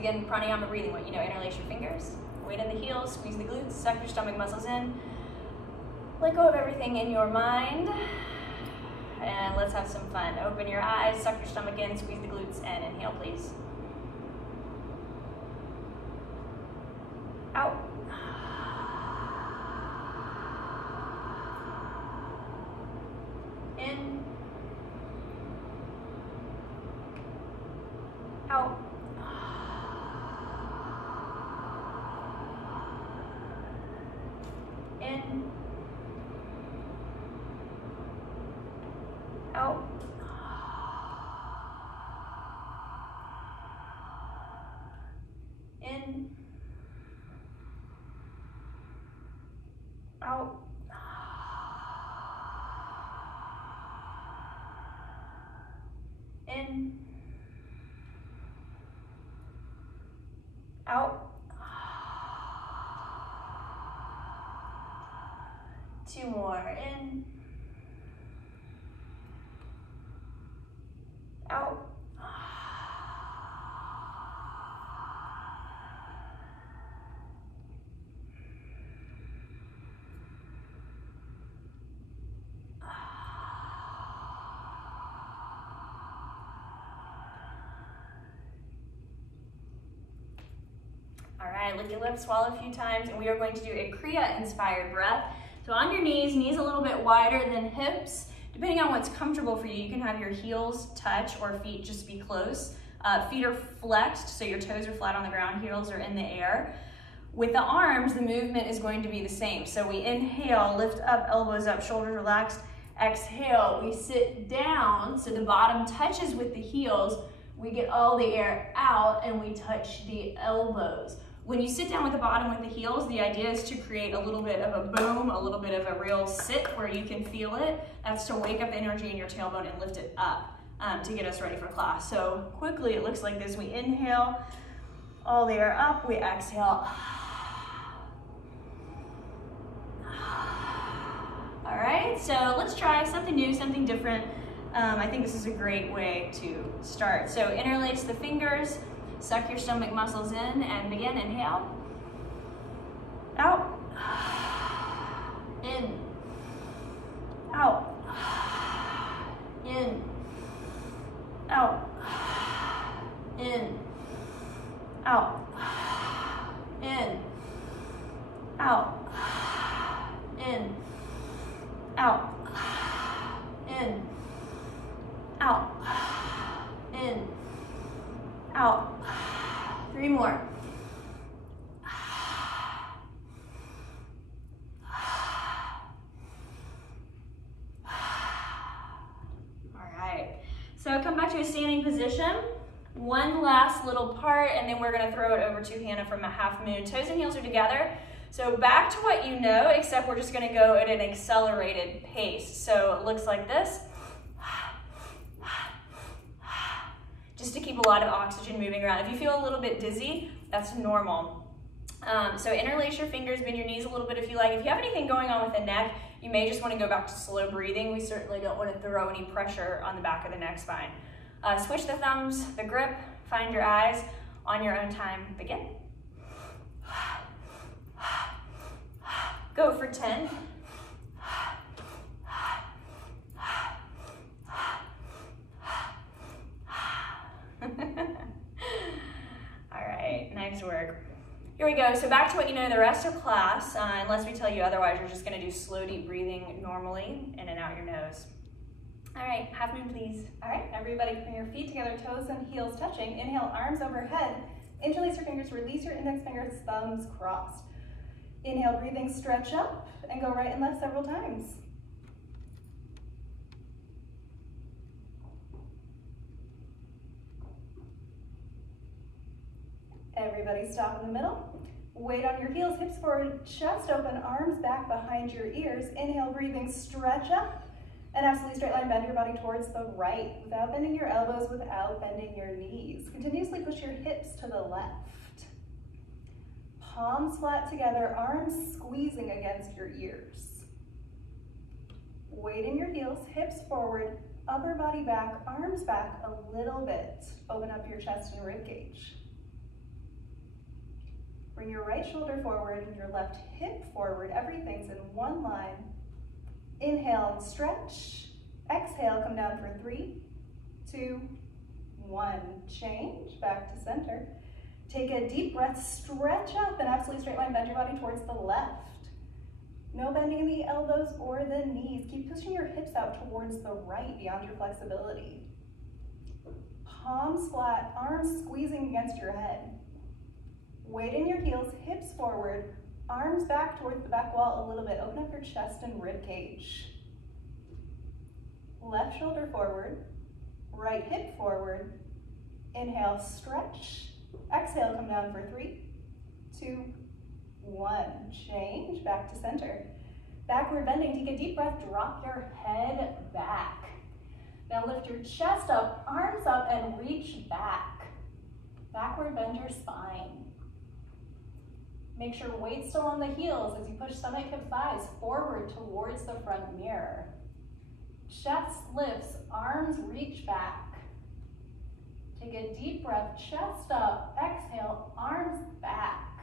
begin pranayama breathing. What you know, interlace your fingers, weight in the heels, squeeze the glutes, suck your stomach muscles in. Let go of everything in your mind. And let's have some fun. Open your eyes, suck your stomach in, squeeze the glutes, and inhale, please. Out. In. Out. In. Out. In. Out. In. Out. 2 more. In. Out. All right, lift your lips, swallow a few times, and we are going to do a Kriya-inspired breath. So on your knees a little bit wider than hips. Depending on what's comfortable for you, you can have your heels touch or feet just be close. Feet are flexed, so your toes are flat on the ground, heels are in the air. With the arms, the movement is going to be the same. So we inhale, lift up, elbows up, shoulders relaxed. Exhale, we sit down, so the bottom touches with the heels. We get all the air out and we touch the elbows. When you sit down with the bottom with the heels, the idea is to create a little bit of a boom, a little bit of a real sit where you can feel it. That's to wake up the energy in your tailbone and lift it up to get us ready for class. So quickly, it looks like this. We inhale, all the air up, we exhale. All right, so let's try something new, something different. I think this is a great way to start. So interlace the fingers, suck your stomach muscles in, and begin. Inhale. Out. In. Out. In. Out. In. Out. In. Out. In. Out. In. Out. In. Out. 3 more. All right. So come back to a standing position. One last little part, and then we're going to throw it over to Hannah from a half moon. Toes and heels are together. So back to what you know, except we're just going to go at an accelerated pace. So it looks like this. Just to keep a lot of oxygen moving around. If you feel a little bit dizzy, that's normal. So interlace your fingers, bend your knees a little bit if you like. If you have anything going on with the neck, you may just want to go back to slow breathing. We certainly don't want to throw any pressure on the back of the neck spine. Switch the thumbs, the grip, find your eyes. On your own time, begin. Go for 10. All right, nice work. Here we go. So back to what you know the rest of class, unless we tell you otherwise, you're just going to do slow, deep breathing normally, in and out your nose. All right, half moon, please. All right, everybody bring your feet together, toes and heels touching. Inhale, arms overhead. Interlace your fingers, release your index fingers, thumbs crossed. Inhale, breathing, stretch up, and go right and left several times. Everybody stop in the middle. Weight on your heels, hips forward, chest open, arms back behind your ears. Inhale, breathing, stretch up, and absolutely straight line, bend your body towards the right without bending your elbows, without bending your knees. Continuously push your hips to the left. Palms flat together, arms squeezing against your ears. Weight in your heels, hips forward, upper body back, arms back a little bit. Open up your chest and rib cage. Bring your right shoulder forward and your left hip forward. Everything's in one line. Inhale and stretch. Exhale, come down for 3, 2, 1. Change, back to center. Take a deep breath, stretch up, and absolutely straight line, bend your body towards the left. No bending in the elbows or the knees. Keep pushing your hips out towards the right beyond your flexibility. Palms flat, arms squeezing against your head. Weight in your heels, hips forward, arms back towards the back wall a little bit. Open up your chest and rib cage. Left shoulder forward, right hip forward. Inhale, stretch. Exhale, come down for 3, 2, 1. Change, back to center. Backward bending, take a deep breath, drop your head back. Now lift your chest up, arms up, and reach back. Backward bend your spine. Make sure weight's still on the heels as you push stomach, hip, thighs forward towards the front mirror. Chest lifts, arms reach back. Take a deep breath, chest up, exhale, arms back.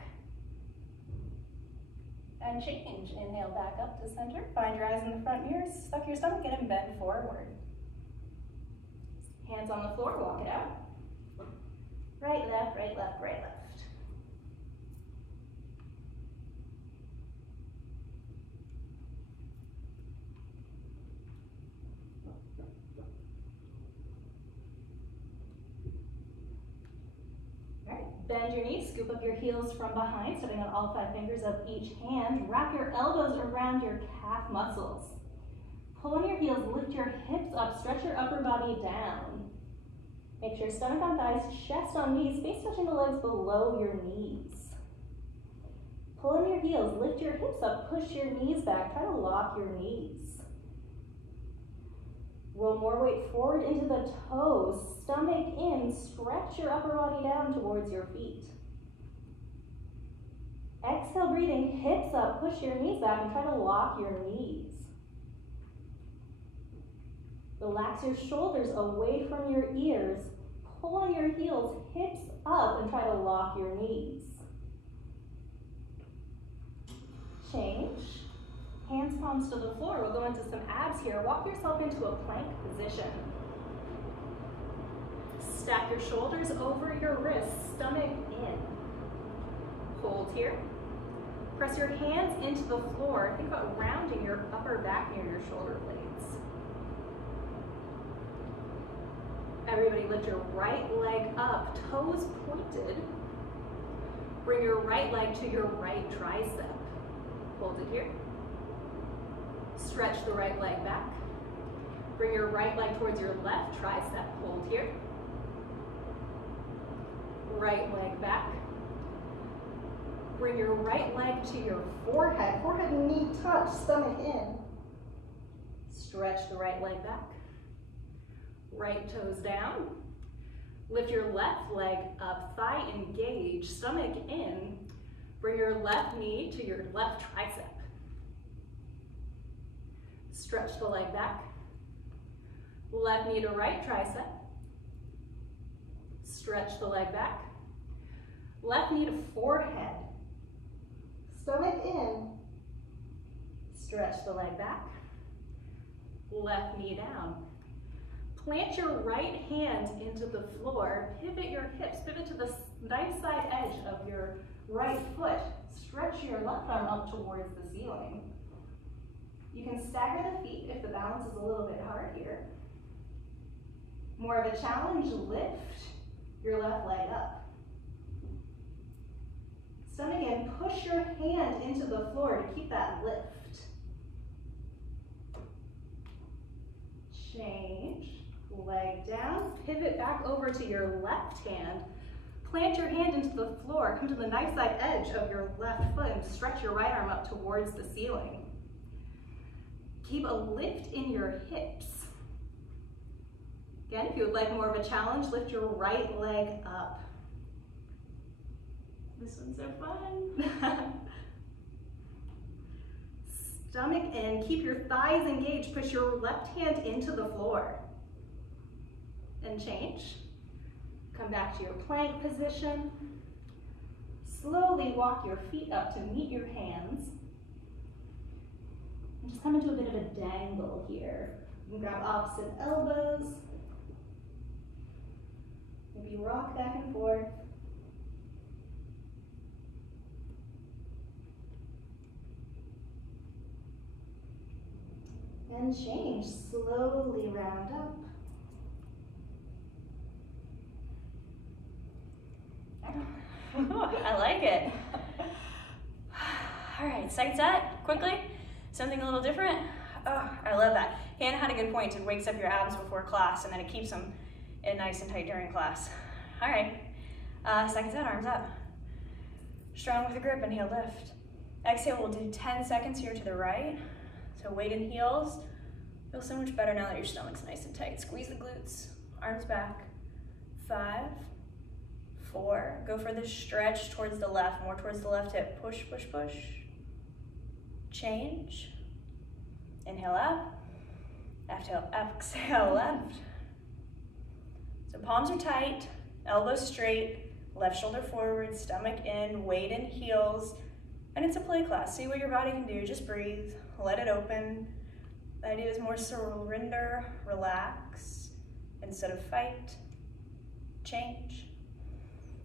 And change, inhale back up to center. Find your eyes in the front mirror, suck your stomach in and bend forward. Hands on the floor, walk it out. Right, left, right, left, right, left. Bend your knees, scoop up your heels from behind, stepping on all 5 fingers of each hand. Wrap your elbows around your calf muscles. Pull on your heels, lift your hips up, stretch your upper body down. Make sure stomach on thighs, chest on knees, face touching the legs below your knees. Pull on your heels, lift your hips up, push your knees back, try to lock your knees. Roll more weight forward into the toes, stomach in, stretch your upper body down towards your feet. Exhale, breathing, hips up, push your knees back and try to lock your knees. Relax your shoulders away from your ears, pull on your heels, hips up and try to lock your knees. Change. Hands, palms to the floor. We'll go into some abs here. Walk yourself into a plank position. Stack your shoulders over your wrists, stomach in. Hold here. Press your hands into the floor. Think about rounding your upper back near your shoulder blades. Everybody lift your right leg up, toes pointed. Bring your right leg to your right tricep. Hold it here. Stretch the right leg back. Bring your right leg towards your left tricep. Hold here. Right leg back. Bring your right leg to your forehead. Forehead and knee touch, stomach in. Stretch the right leg back. Right toes down. Lift your left leg up, thigh engaged, stomach in. Bring your left knee to your left tricep. Stretch the leg back. Left knee to right tricep. Stretch the leg back. Left knee to forehead. Stomach in. Stretch the leg back. Left knee down. Plant your right hand into the floor. Pivot your hips. Pivot to the knife side edge of your right foot. Stretch your left arm up towards the ceiling. You can stagger the feet if the balance is a little bit hard here. More of a challenge, lift your left leg up. Stomach in, push your hand into the floor to keep that lift. Change, leg down, pivot back over to your left hand. Plant your hand into the floor, come to the knife side edge of your left foot and stretch your right arm up towards the ceiling. Keep a lift in your hips. Again, if you would like more of a challenge, lift your right leg up. This one's so fun. Stomach in, keep your thighs engaged, push your left hand into the floor. And change. Come back to your plank position. Slowly walk your feet up to meet your hands. And just come into a bit of a dangle here. You can grab opposite elbows. Maybe rock back and forth. And change, slowly round up. I like it. All right, second set, quickly. Something a little different. Oh, I love that. Hannah had a good point. It wakes up your abs before class, and then it keeps them in nice and tight during class. All right, second set, arms up. Strong with a grip, inhale, lift. Exhale, we'll do 10 seconds here to the right. So weight in heels. Feels so much better now that your stomach's nice and tight. Squeeze the glutes, arms back. 5, 4, go for the stretch towards the left, more towards the left hip. Push, push, push. Change. Inhale up. Exhale left. So palms are tight, elbows straight, left shoulder forward, stomach in, weight in heels. And it's a play class. See what your body can do. Just breathe, let it open. The idea is more surrender, relax, instead of fight. Change.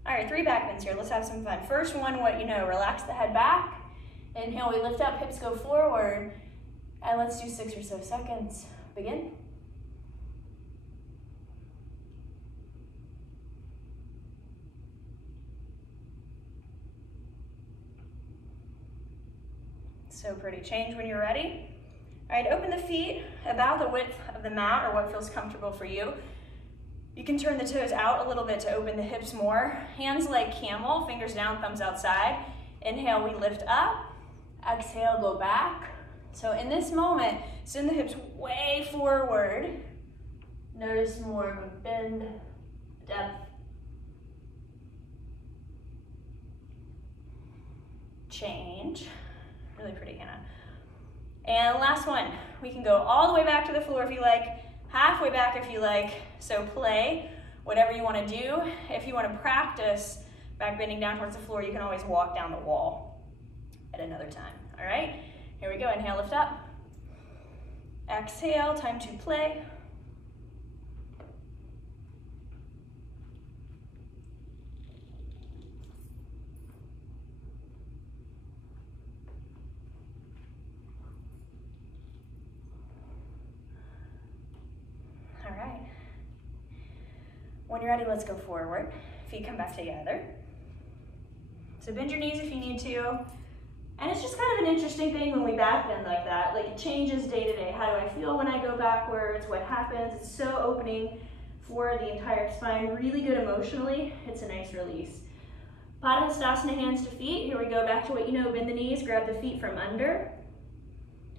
All right, 3 back bends here. Let's have some fun. First one, what you know, relax the head back. Inhale, we lift up, hips go forward. And let's do 6 or so seconds. Begin. So pretty. Change when you're ready. All right, open the feet about the width of the mat or what feels comfortable for you. You can turn the toes out a little bit to open the hips more. Hands like camel, fingers down, thumbs outside. Inhale, we lift up. Exhale, go back. So in this moment, send the hips way forward. Notice more of a bend, depth. Change. Really pretty, Hannah. And last one, we can go all the way back to the floor if you like, halfway back if you like. So play whatever you want to do. If you want to practice back bending down towards the floor, you can always walk down the wall at another time. All right, here we go. Inhale, lift up. Exhale, time to play. When you're ready, let's go forward. Feet come back together. So bend your knees if you need to. And it's just kind of an interesting thing when we back bend like that. Like it changes day to day. How do I feel when I go backwards? What happens? It's so opening for the entire spine. Really good emotionally. It's a nice release. Padahastasana, hands to feet. Here we go, back to what you know. Bend the knees, grab the feet from under.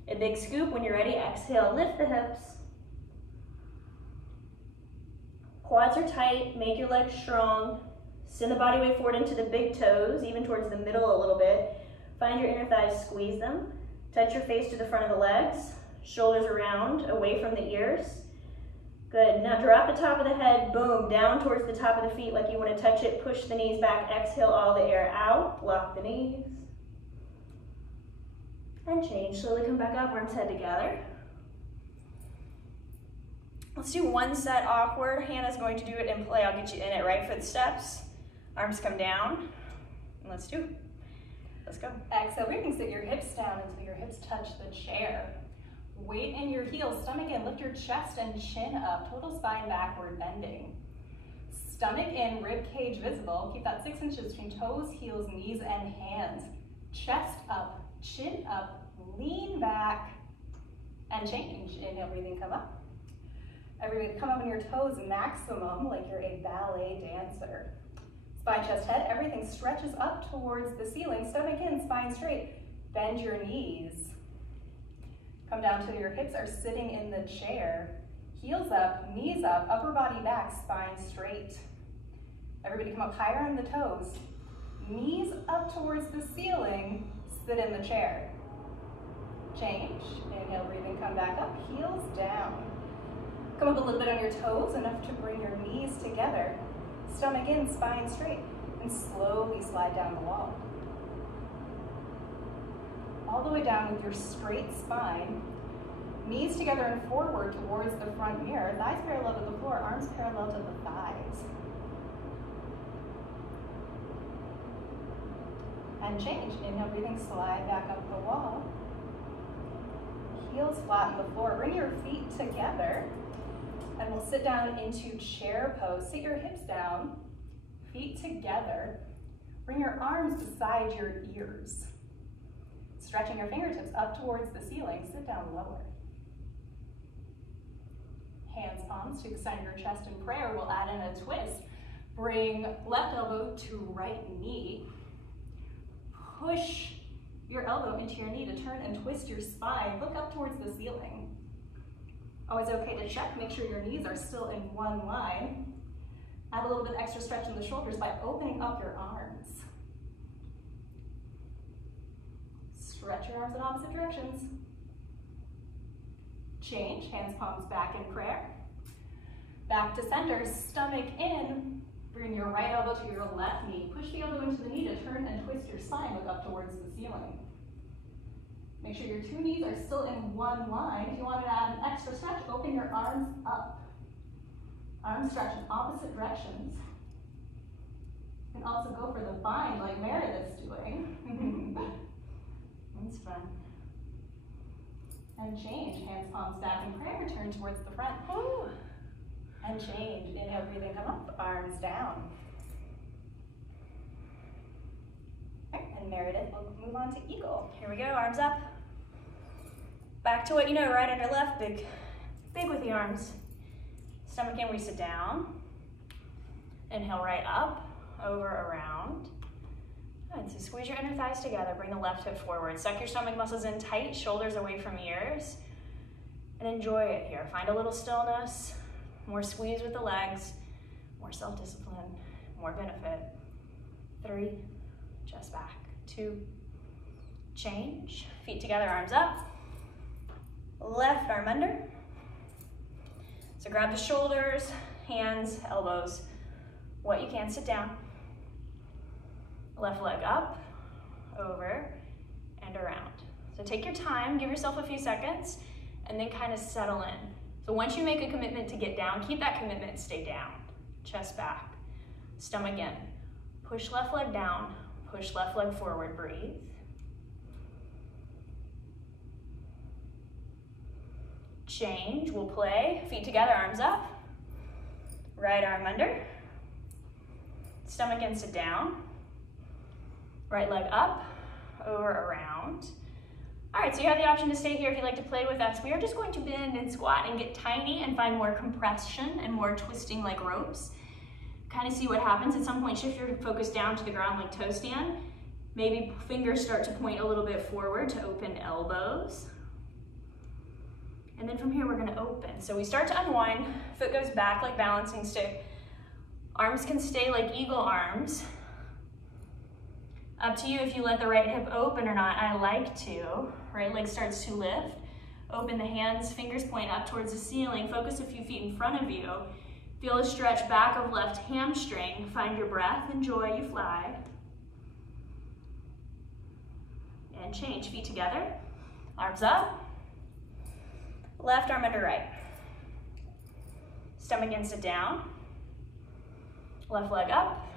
A big scoop. When you're ready, exhale, lift the hips. Quads are tight, make your legs strong. Send the body weight forward into the big toes, even towards the middle a little bit. Find your inner thighs, squeeze them. Touch your face to the front of the legs. Shoulders around, away from the ears. Good, now drop the top of the head, boom, down towards the top of the feet like you want to touch it. Push the knees back, exhale all the air out. Lock the knees. And change, slowly come back up, arms head together. Let's do one set awkward. Hannah's going to do it in play. I'll get you in it. Right foot steps. Arms come down. And let's do it. Let's go. Exhale, you can sit your hips down until your hips touch the chair. Weight in your heels, stomach in. Lift your chest and chin up. Total spine backward bending. Stomach in, rib cage visible. Keep that 6 inches between toes, heels, knees, and hands. Chest up, chin up, lean back, and change. Inhale, breathing, come up. Everybody come up on your toes maximum like you're a ballet dancer. Spine, chest, head, everything stretches up towards the ceiling. Stomach in, spine straight. Bend your knees. Come down till your hips are sitting in the chair. Heels up, knees up, upper body back, spine straight. Everybody come up higher on the toes. Knees up towards the ceiling, sit in the chair. Change. Inhale, breathing, come back up, heels down. Come up a little bit on your toes, enough to bring your knees together. Stomach in, spine straight. and slowly slide down the wall. All the way down with your straight spine, knees together and forward towards the front mirror, thighs parallel to the floor, arms parallel to the thighs. And change. Inhale, breathing, slide back up the wall. Heels flat on the floor. Bring your feet together and we'll sit down into chair pose. Sit your hips down, feet together. Bring your arms beside your ears. Stretching your fingertips up towards the ceiling. Sit down lower. Hands, palms to the side of your chest in prayer. We'll add in a twist. Bring left elbow to right knee. Push your elbow into your knee to turn and twist your spine. Look up towards the ceiling. Always okay to check. Make sure your knees are still in one line. Add a little bit extra stretch in the shoulders by opening up your arms. Stretch your arms in opposite directions. Change, hands, palms back in prayer. Back to center, stomach in. Bring your right elbow to your left knee. Push the elbow into the knee to turn and twist your spine. Look up towards the ceiling. Make sure your two knees are still in one line. If you want to add an extra stretch, open your arms up. Arms stretch in opposite directions. You can also go for the bind like Meredith's doing. That's fun. And change. Hands, palms back in prayer. Turn towards the front. Ooh. And change. Inhale, breathing, come up. Arms down. Okay, and Meredith, we'll move on to eagle. Here we go, arms up. Back to what you know, right under left, big with the arms. Stomach in, we sit down. Inhale, right up, over, around. Good, so squeeze your inner thighs together, bring the left hip forward. Suck your stomach muscles in tight, shoulders away from ears. And enjoy it here. Find a little stillness, more squeeze with the legs, more self-discipline, more benefit. 3, chest back. 2, change. Feet together, arms up. Left arm under. So grab the shoulders, hands, elbows, what you can, sit down. Left leg up, over, and around. So take your time, give yourself a few seconds, and then kind of settle in. So once you make a commitment to get down, keep that commitment and stay down. Chest back, stomach in. Push left leg down, push left leg forward, breathe. Change, we'll play. Feet together, arms up. Right arm under. Stomach in, sit down. Right leg up, over, around. All right, so you have the option to stay here if you'd like to play with us. We are just going to bend and squat and get tiny and find more compression and more twisting like ropes. Kind of see what happens. At some point, shift your focus down to the ground like toe stand. Maybe fingers start to point a little bit forward to open elbows. And then from here, we're gonna open. So we start to unwind, foot goes back like balancing stick. Arms can stay like eagle arms. Up to you if you let the right hip open or not. I like to. Right leg starts to lift. Open the hands, fingers point up towards the ceiling. Focus a few feet in front of you. Feel a stretch back of left hamstring. Find your breath, enjoy, you fly. And change, feet together, arms up. Left arm under right. Stomach in, sit down. Left leg up.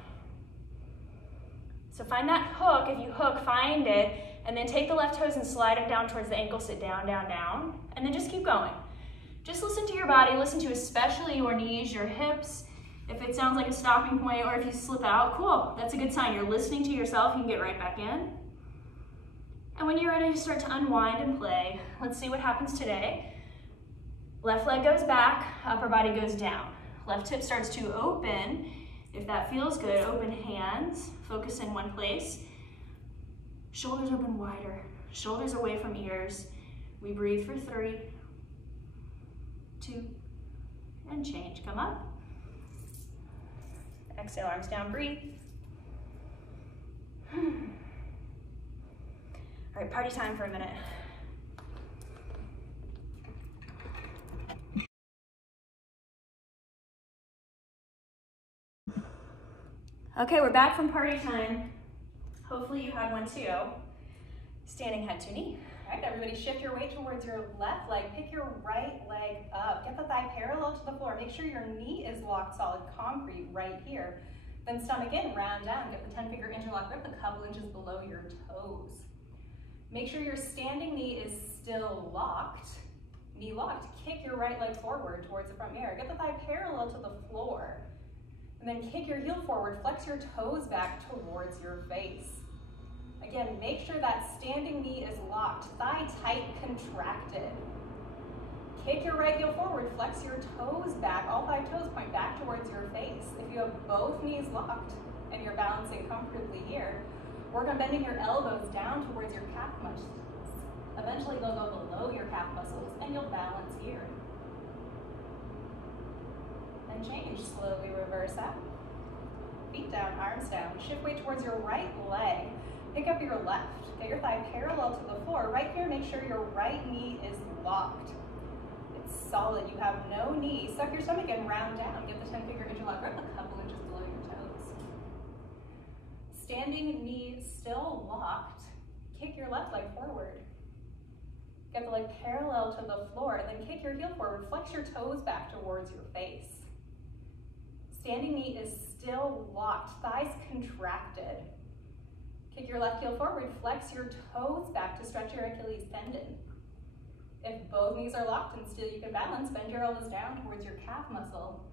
So find that hook. If you hook, find it, and then take the left toes and slide them down towards the ankle. Sit down, down, down, and then just keep going. Just listen to your body. Listen to especially your knees, your hips. If it sounds like a stopping point or if you slip out, cool. That's a good sign. You're listening to yourself. You can get right back in. And when you're ready to start to unwind and play, let's see what happens today. Left leg goes back, upper body goes down. Left hip starts to open. If that feels good, open hands, focus in one place. Shoulders open wider, shoulders away from ears. We breathe for 3, 2, and change. Come up. Exhale, arms down, breathe. All right, party time for a minute. Okay, we're back from party time. Hopefully you had one too. Standing head to knee. All right, everybody shift your weight towards your left leg. Pick your right leg up. Get the thigh parallel to the floor. Make sure your knee is locked solid concrete right here. Then stomach in, round down. Get the 10-finger interlock grip a couple inches below your toes. Make sure your standing knee is still locked. Knee locked. Kick your right leg forward towards the front mirror. Get the thigh parallel to the floor. And then kick your heel forward. Flex your toes back towards your face. Again, make sure that standing knee is locked, thigh tight, contracted. Kick your right heel forward, flex your toes back, all 5 toes point back towards your face. If you have both knees locked and you're balancing comfortably here, work on bending your elbows down towards your calf muscles. Eventually they'll go below your calf muscles and you'll balance here. Then change, slowly reverse up. Feet down, arms down. Shift weight towards your right leg. Pick up your left. Get your thigh parallel to the floor. Right here, make sure your right knee is locked. It's solid. You have no knee. Suck your stomach in, round down. Get the 10-finger interlock grip a couple inches below your toes. Standing knee still locked. Kick your left leg forward. Get the leg parallel to the floor, and then kick your heel forward. Flex your toes back towards your face. Standing knee is still locked. Thighs contracted. Kick your left heel forward, flex your toes back to stretch your Achilles tendon. If both knees are locked and still you can balance, bend your elbows down towards your calf muscle.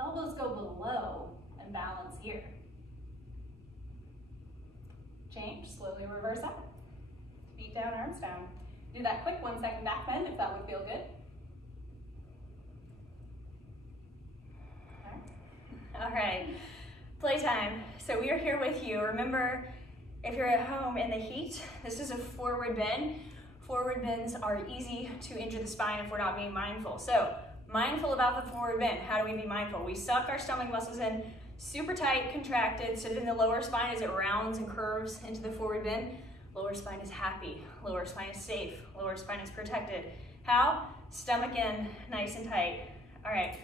Elbows go below and balance here. Change, slowly reverse up. Feet down, arms down. Do that quick 1 second back bend if that would feel good. All right, playtime. So we are here with you. Remember, if you're at home in the heat, this is a forward bend. Forward bends are easy to injure the spine if we're not being mindful. So, mindful about the forward bend. How do we be mindful? We suck our stomach muscles in super tight, contracted, so then the lower spine as it rounds and curves into the forward bend. Lower spine is happy, lower spine is safe, lower spine is protected. How? Stomach in, nice and tight. All right.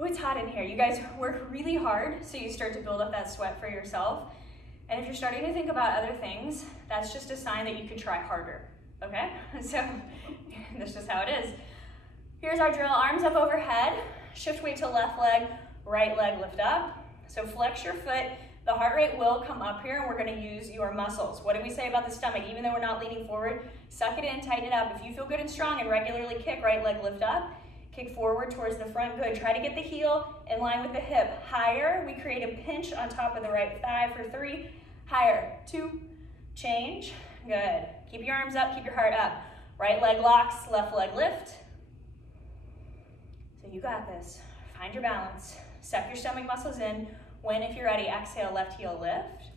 Oh, it's hot in here. You guys work really hard, so you start to build up that sweat for yourself. And if you're starting to think about other things, that's just a sign that you could try harder, okay? So that's just how it is. Here's our drill, arms up overhead, shift weight to left leg, right leg lift up. So flex your foot, the heart rate will come up here and we're gonna use your muscles. What do we say about the stomach? Even though we're not leaning forward, suck it in, tighten it up. If you feel good and strong and regularly kick, right leg lift up, kick forward towards the front, good. Try to get the heel in line with the hip. Higher, we create a pinch on top of the right thigh for 3, higher, 2, change, good. Keep your arms up, keep your heart up. Right leg locks, left leg lift. So you got this. Find your balance. Suck your stomach muscles in. When, if you're ready, exhale, left heel lift.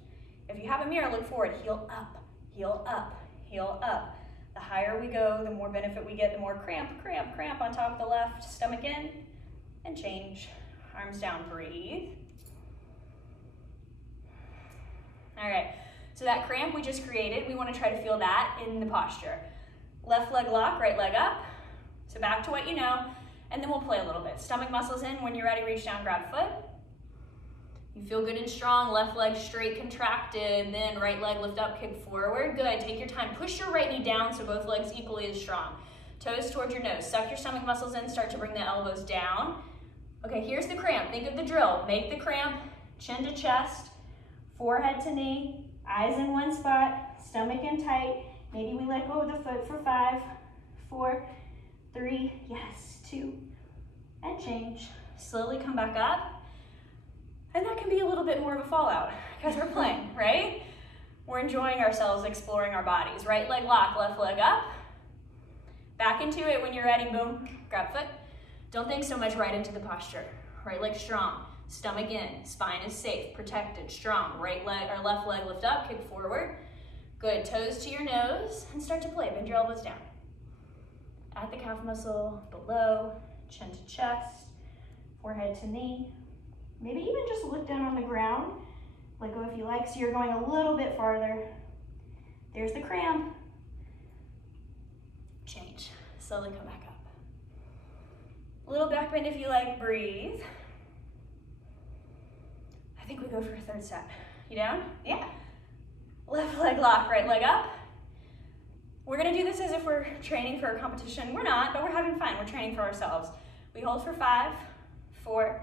If you have a mirror, look forward, heel up, heel up, heel up. The higher we go, the more benefit we get, the more cramp, cramp, cramp on top of the left. Stomach in and change. Arms down, breathe. All right, so that cramp we just created, we want to try to feel that in the posture. Left leg lock, right leg up. So back to what you know, and then we'll play a little bit. Stomach muscles in. When you're ready, reach down, grab foot. You feel good and strong, left leg straight, contracted, then right leg lift up, kick forward. Good, take your time. Push your right knee down so both legs equally as strong. Toes towards your nose. Suck your stomach muscles in, start to bring the elbows down. Okay, here's the cramp. Think of the drill. Make the cramp, chin to chest, forehead to knee, eyes in one spot, stomach in tight. Maybe we let go of the foot for 5, 4, 3, yes, 2, and change. Slowly come back up. And that can be a little bit more of a fallout because we're playing, right? We're enjoying ourselves, exploring our bodies. Right leg lock, left leg up. Back into it when you're ready, boom, grab foot. Don't think so much right into the posture. Right leg strong, stomach in, spine is safe, protected, strong. Right leg or left leg lift up, kick forward. Good, toes to your nose and start to play. Bend your elbows down. At the calf muscle, below, chin to chest, forehead to knee. Maybe even just look down on the ground. Let go if you like, so you're going a little bit farther. There's the cramp. Change, slowly come back up. A little back bend if you like, breathe. I I think we go for a third set. You down? Yeah. Left leg lock, right leg up. We're gonna do this as if we're training for a competition. We're not, but we're having fun. We're training for ourselves. We hold for 5, 4,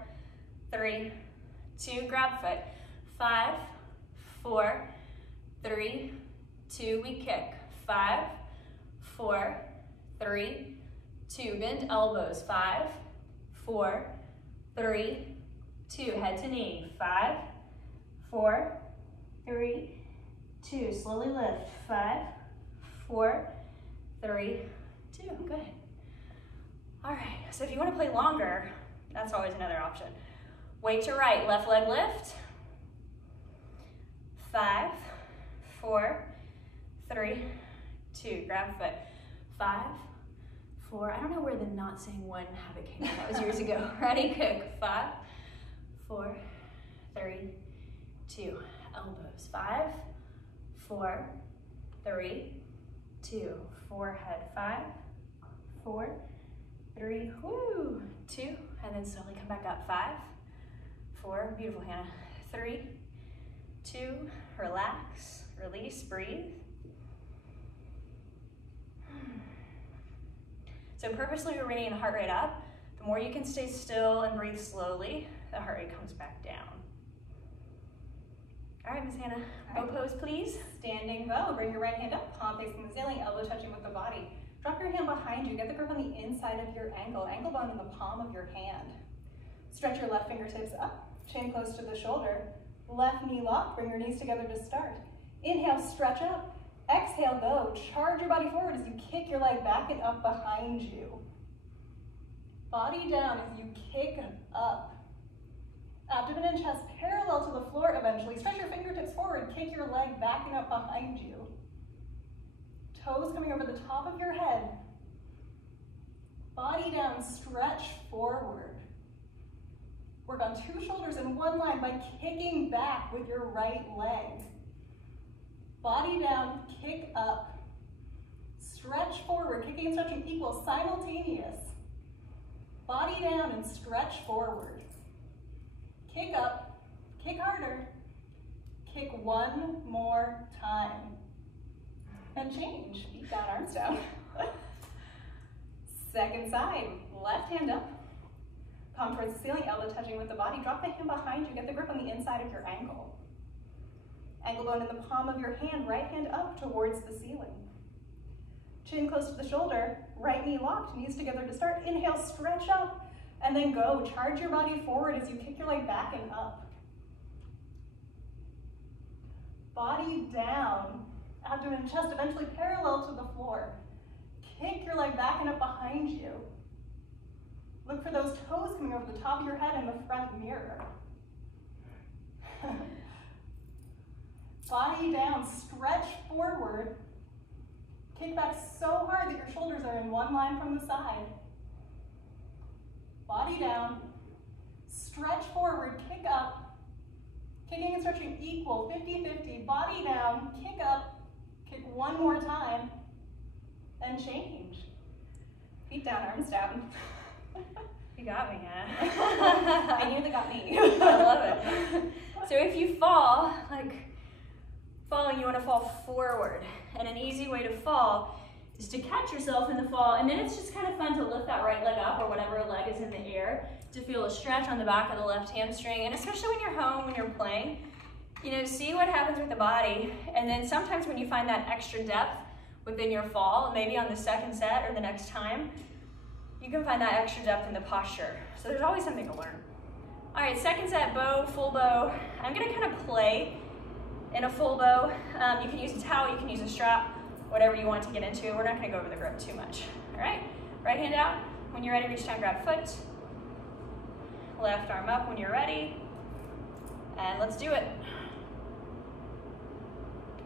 3, 2, grab foot. 5, 4, 3, 2, we kick. 5, 4, 3, 2, bend elbows. 5, 4, 3, 2, head to knee. 5, 4, 3, 2, slowly lift. 5, 4, 3, 2, good. All right, so if you want to play longer, that's always another option. Weight to right, left leg lift. 5, 4, 3, 2, grab foot. 5, 4, I don't know where the not saying one habit came from, that was years ago. Ready, kick. 5, 4, 3, 2, elbows. 5, 4, 3, 2, forehead. 5, 4, 3, woo, 2, and then slowly come back up. 5, 4, beautiful, Hannah. 3, 2, relax, release, breathe. So purposely we're bringing the heart rate up. The more you can stay still and breathe slowly, the heart rate comes back down. All right, Miss Hannah, bow pose, please. Standing bow, bring your right hand up, palm facing the ceiling, elbow touching with the body. Drop your hand behind you, get the grip on the inside of your ankle bone in the palm of your hand. Stretch your left fingertips up, chin close to the shoulder. Left knee lock, bring your knees together to start. Inhale, stretch up. Exhale, go. Charge your body forward as you kick your leg back and up behind you. Body down as you kick up. Abdomen and chest parallel to the floor eventually. Stretch your fingertips forward, kick your leg back and up behind you. Toes coming over the top of your head. Body down, stretch forward. Work on 2 shoulders in one line by kicking back with your right leg. Body down, kick up. Stretch forward, kicking and stretching equal, simultaneous. Body down and stretch forward. Kick up, kick harder. Kick one more time. And change, feet down, arms down. Second side, left hand up. Palm towards the ceiling, elbow touching with the body. Drop the hand behind you, get the grip on the inside of your ankle. Ankle bone in the palm of your hand, right hand up towards the ceiling. Chin close to the shoulder, right knee locked, knees together to start. Inhale, stretch up, and then go. Charge your body forward as you kick your leg back and up. Body down, abdomen and chest eventually parallel to the floor. Kick your leg back and up behind you. Look for those toes coming over the top of your head in the front mirror. Body down, stretch forward. Kick back so hard that your shoulders are in one line from the side. Body down, stretch forward, kick up. Kicking and stretching equal, 50-50. Body down, kick up, kick one more time, and change. Feet down, arms down. You got me, Hannah. I knew they got me. I love it. So if you fall, falling, you want to fall forward. And an easy way to fall is to catch yourself in the fall, and then it's just kind of fun to lift that right leg up, or whatever leg is in the air, to feel a stretch on the back of the left hamstring. And especially when you're home, when you're playing, see what happens with the body. And then sometimes when you find that extra depth within your fall, maybe on the second set or the next time, you can find that extra depth in the posture. So there's always something to learn. All right, second set, bow, full bow. I'm gonna kind of play in a full bow. You can use a towel, you can use a strap, whatever you want to get into. We're not gonna go over the grip too much. All right, right hand out. When you're ready, reach down, grab foot. Left arm up when you're ready. And let's do it.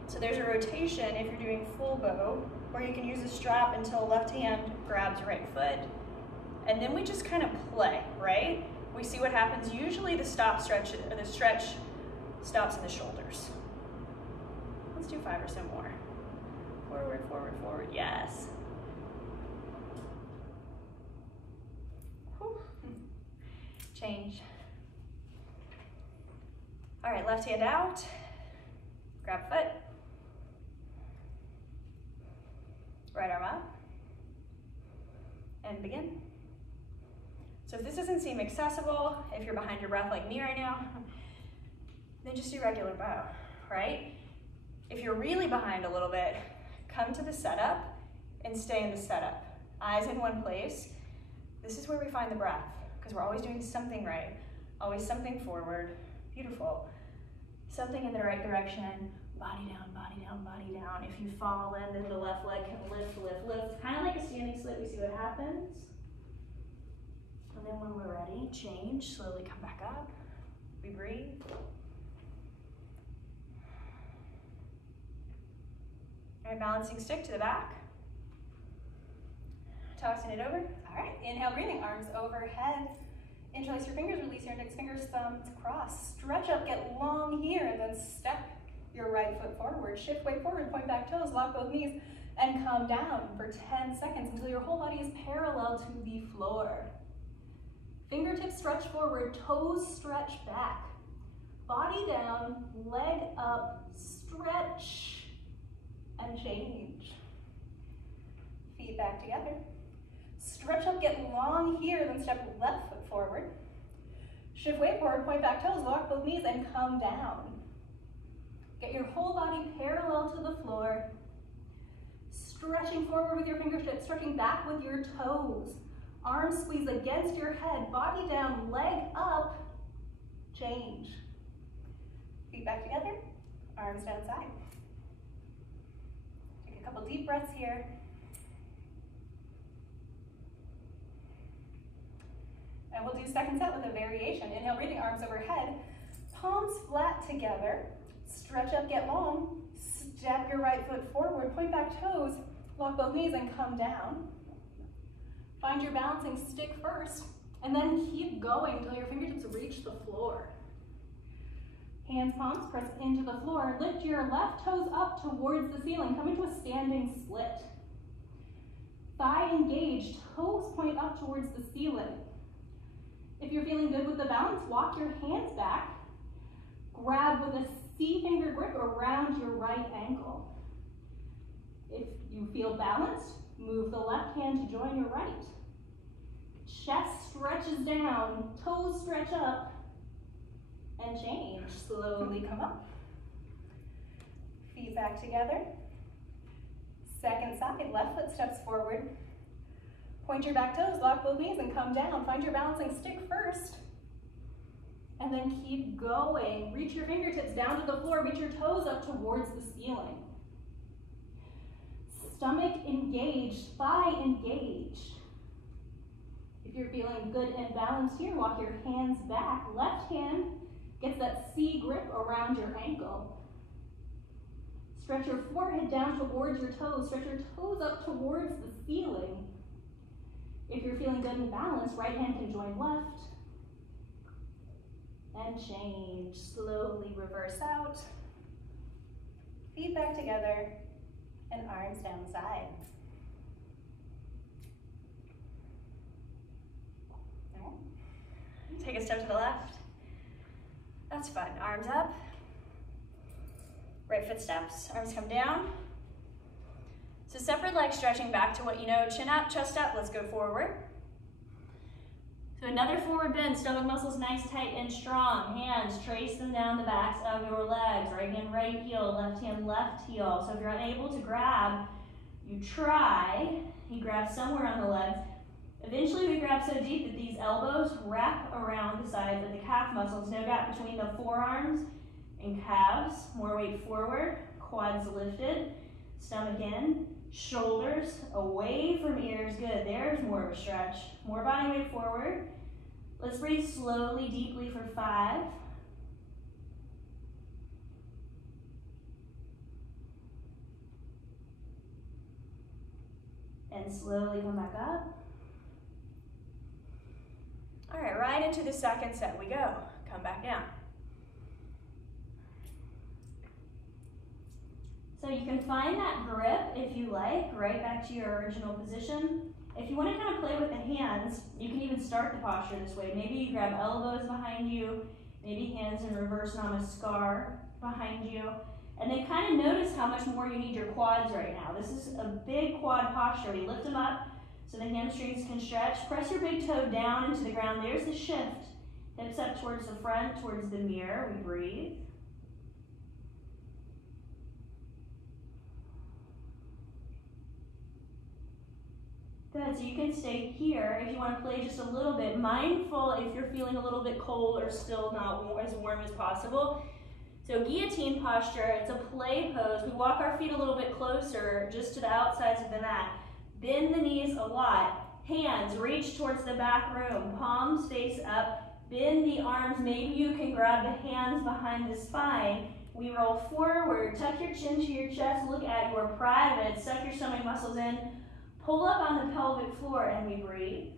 So there's a rotation if you're doing full bow, or you can use a strap until left hand grabs right foot. And then we just kind of play, right? We see what happens. Usually the stretch stops in the shoulders. Let's do 5 or so more. Forward, forward, forward, yes. Whew. Change. All right, left hand out, grab foot, right arm up, and begin. So if this doesn't seem accessible, if you're behind your breath like me right now, then just do regular bow, right? If you're really behind a little bit, come to the setup and stay in the setup. Eyes in one place. This is where we find the breath, because we're always doing something right, always something forward. Beautiful. Something in the right direction. Body down, body down, body down. If you fall in, then the left leg can lift, lift, lift. Kind of like a standing split, we see what happens. And then when we're ready, change, slowly come back up. We breathe. All right, balancing stick to the back. Tossing it over. All right, inhale, breathing, arms overhead. Interlace your fingers, release your index fingers, thumbs cross. Stretch up, get long here, and then step your right foot forward. Shift weight forward, point back toes, lock both knees, and come down for 10 seconds until your whole body is parallel to the floor. Fingertips stretch forward, toes stretch back. Body down, leg up, stretch, and change. Feet back together. Stretch up, get long here, then step left foot forward. Shift weight forward, point back toes, lock both knees, and come down. Get your whole body parallel to the floor. Stretching forward with your fingertips, stretching back with your toes. Arms squeeze against your head, body down, leg up, change. Feet back together, arms down side. Take a couple deep breaths here. And we'll do second set with a variation. Inhale, breathing, arms overhead, palms flat together, stretch up, get long, step your right foot forward, point back toes, lock both knees and come down. Find your balancing stick first, and then keep going until your fingertips reach the floor. Hands, palms press into the floor. Lift your left toes up towards the ceiling. Come into a standing split. Thigh engaged, toes point up towards the ceiling. If you're feeling good with the balance, walk your hands back. Grab with a C finger grip around your right ankle. If you feel balanced, move the left hand to join your right. Chest stretches down, toes stretch up, and change. Slowly come up. Feet back together. Second side, left foot steps forward. Point your back toes, lock both knees, and come down. Find your balancing stick first. And then keep going. Reach your fingertips down to the floor. Reach your toes up towards the ceiling. Stomach engaged, thigh engaged. If you're feeling good and balanced here, walk your hands back. Left hand gets that C grip around your ankle. Stretch your forehead down towards your toes. Stretch your toes up towards the ceiling. If you're feeling good and balanced, right hand can join left. And change. Slowly reverse out. Feet back together. And arms down the side. Take a step to the left. That's fun. Arms up. Right foot steps. Arms come down. So separate leg stretching back to what you know. Chin up, chest up. Let's go forward. So another forward bend. Stomach muscles nice, tight, and strong. Hands, trace them down the backs of your legs. Right hand, right heel. Left hand, left heel. So if you're unable to grab, you try. You grab somewhere on the legs. Eventually we grab so deep that these elbows wrap around the sides of the calf muscles. No gap between the forearms and calves. More weight forward. Quads lifted. Stomach in. Shoulders away from ears. Good. There's more of a stretch. More body weight forward. Let's breathe slowly, deeply for 5. And slowly come back up. All right, right into the second set we go. Come back down. So you can find that grip, if you like, right back to your original position. If you want to kind of play with the hands, you can even start the posture this way. Maybe you grab elbows behind you, Maybe hands in reverse namaskar behind you. And then kind of notice how much more you need your quads right now. This is a big quad posture. We lift them up so the hamstrings can stretch. Press your big toe down into the ground. There's the shift. Hips up towards the front, towards the mirror. We breathe. Good, so you can stay here if you want to play just a little bit. Mindful if you're feeling a little bit cold or still not as warm as possible. So guillotine posture, it's a play pose. We walk our feet a little bit closer just to the outsides of the mat. Bend the knees a lot. Hands reach towards the back room. Palms face up. Bend the arms. Maybe you can grab the hands behind the spine. We roll forward. Tuck your chin to your chest. Look at your private. Suck your stomach muscles in. Pull up on the pelvic floor and we breathe.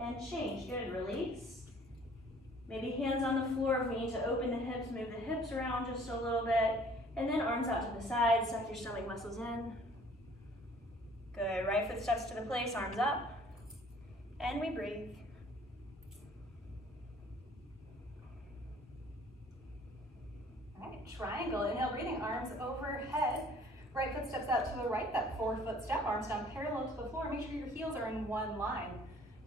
And change. Good. Release. Maybe hands on the floor if we need to open the hips, move the hips around just a little bit. And then arms out to the side, suck your stomach muscles in. Good. Right foot steps to the place, arms up. And we breathe. All right, triangle. Inhale, breathing, arms overhead. Right foot steps out to the right, that forefoot step, arms down parallel to the floor. Make sure your heels are in one line.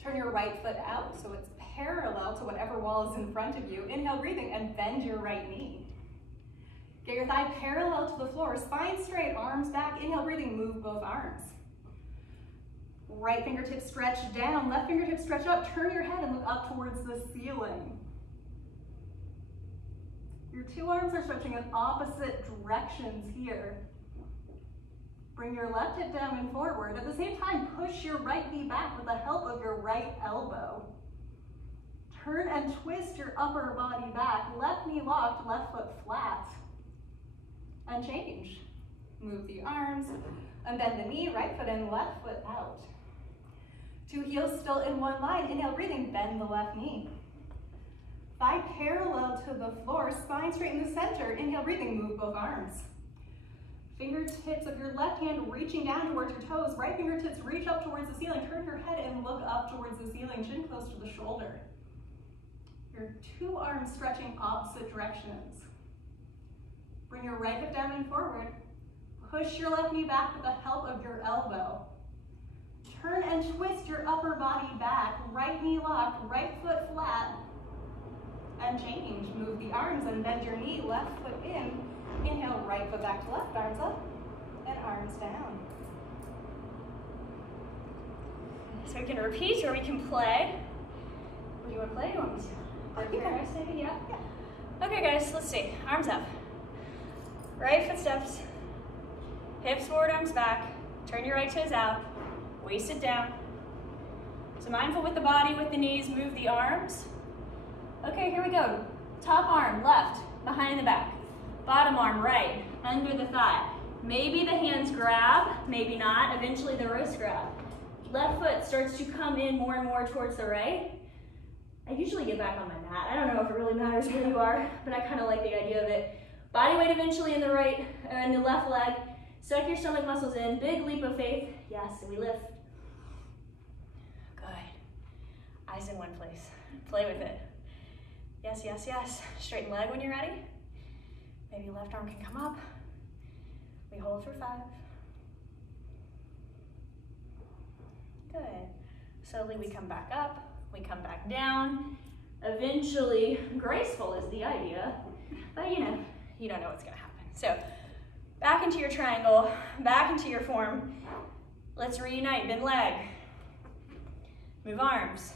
Turn your right foot out so it's parallel to whatever wall is in front of you. Inhale, breathing, and bend your right knee. Get your thigh parallel to the floor, spine straight, arms back. Inhale, breathing, move both arms. Right fingertips stretch down, left fingertips stretch up. Turn your head and look up towards the ceiling. Your two arms are stretching in opposite directions here. Bring your left hip down and forward. At the same time, push your right knee back with the help of your right elbow. Turn and twist your upper body back. Left knee locked, left foot flat. And change. Move the arms, unbend the knee, right foot in, left foot out. Two heels still in one line. Inhale, breathing, bend the left knee. Thigh parallel to the floor, spine straight in the center. Inhale, breathing, move both arms. Fingertips of your left hand reaching down towards your toes. Right fingertips reach up towards the ceiling. Turn your head and look up towards the ceiling, chin close to the shoulder. Your two arms stretching opposite directions. Bring your right hip down and forward. Push your left knee back with the help of your elbow. Turn and twist your upper body back. Right knee locked, right foot flat. And change. Move the arms and bend your knee, left foot in. Inhale, right foot back to left, arms up, and arms down. So we can repeat or we can play. What do you want to play? Do you want me to? Yeah. Okay guys, let's see. Arms up. Right foot steps. Hips forward, arms back. Turn your right toes out. Waist it down. So mindful with the body, with the knees, move the arms. Okay, here we go. Top arm, left, behind the back. Bottom arm, right, under the thigh. Maybe the hands grab, maybe not. Eventually the wrist grab. Left foot starts to come in more and more towards the right. I usually get back on my mat. I don't know if it really matters where you are, but I kind of like the idea of it. Body weight eventually in the right, or in the left leg. Suck your stomach muscles in. Big leap of faith. Yes, and we lift. Good. Eyes in one place. Play with it. Yes, yes, yes. Straighten leg when you're ready. Maybe left arm can come up. We hold for 5. Good. Slowly we come back up. We come back down. Eventually, graceful is the idea, but you don't know what's gonna happen. So, back into your triangle, back into your form. Let's reunite, bend leg. Move arms.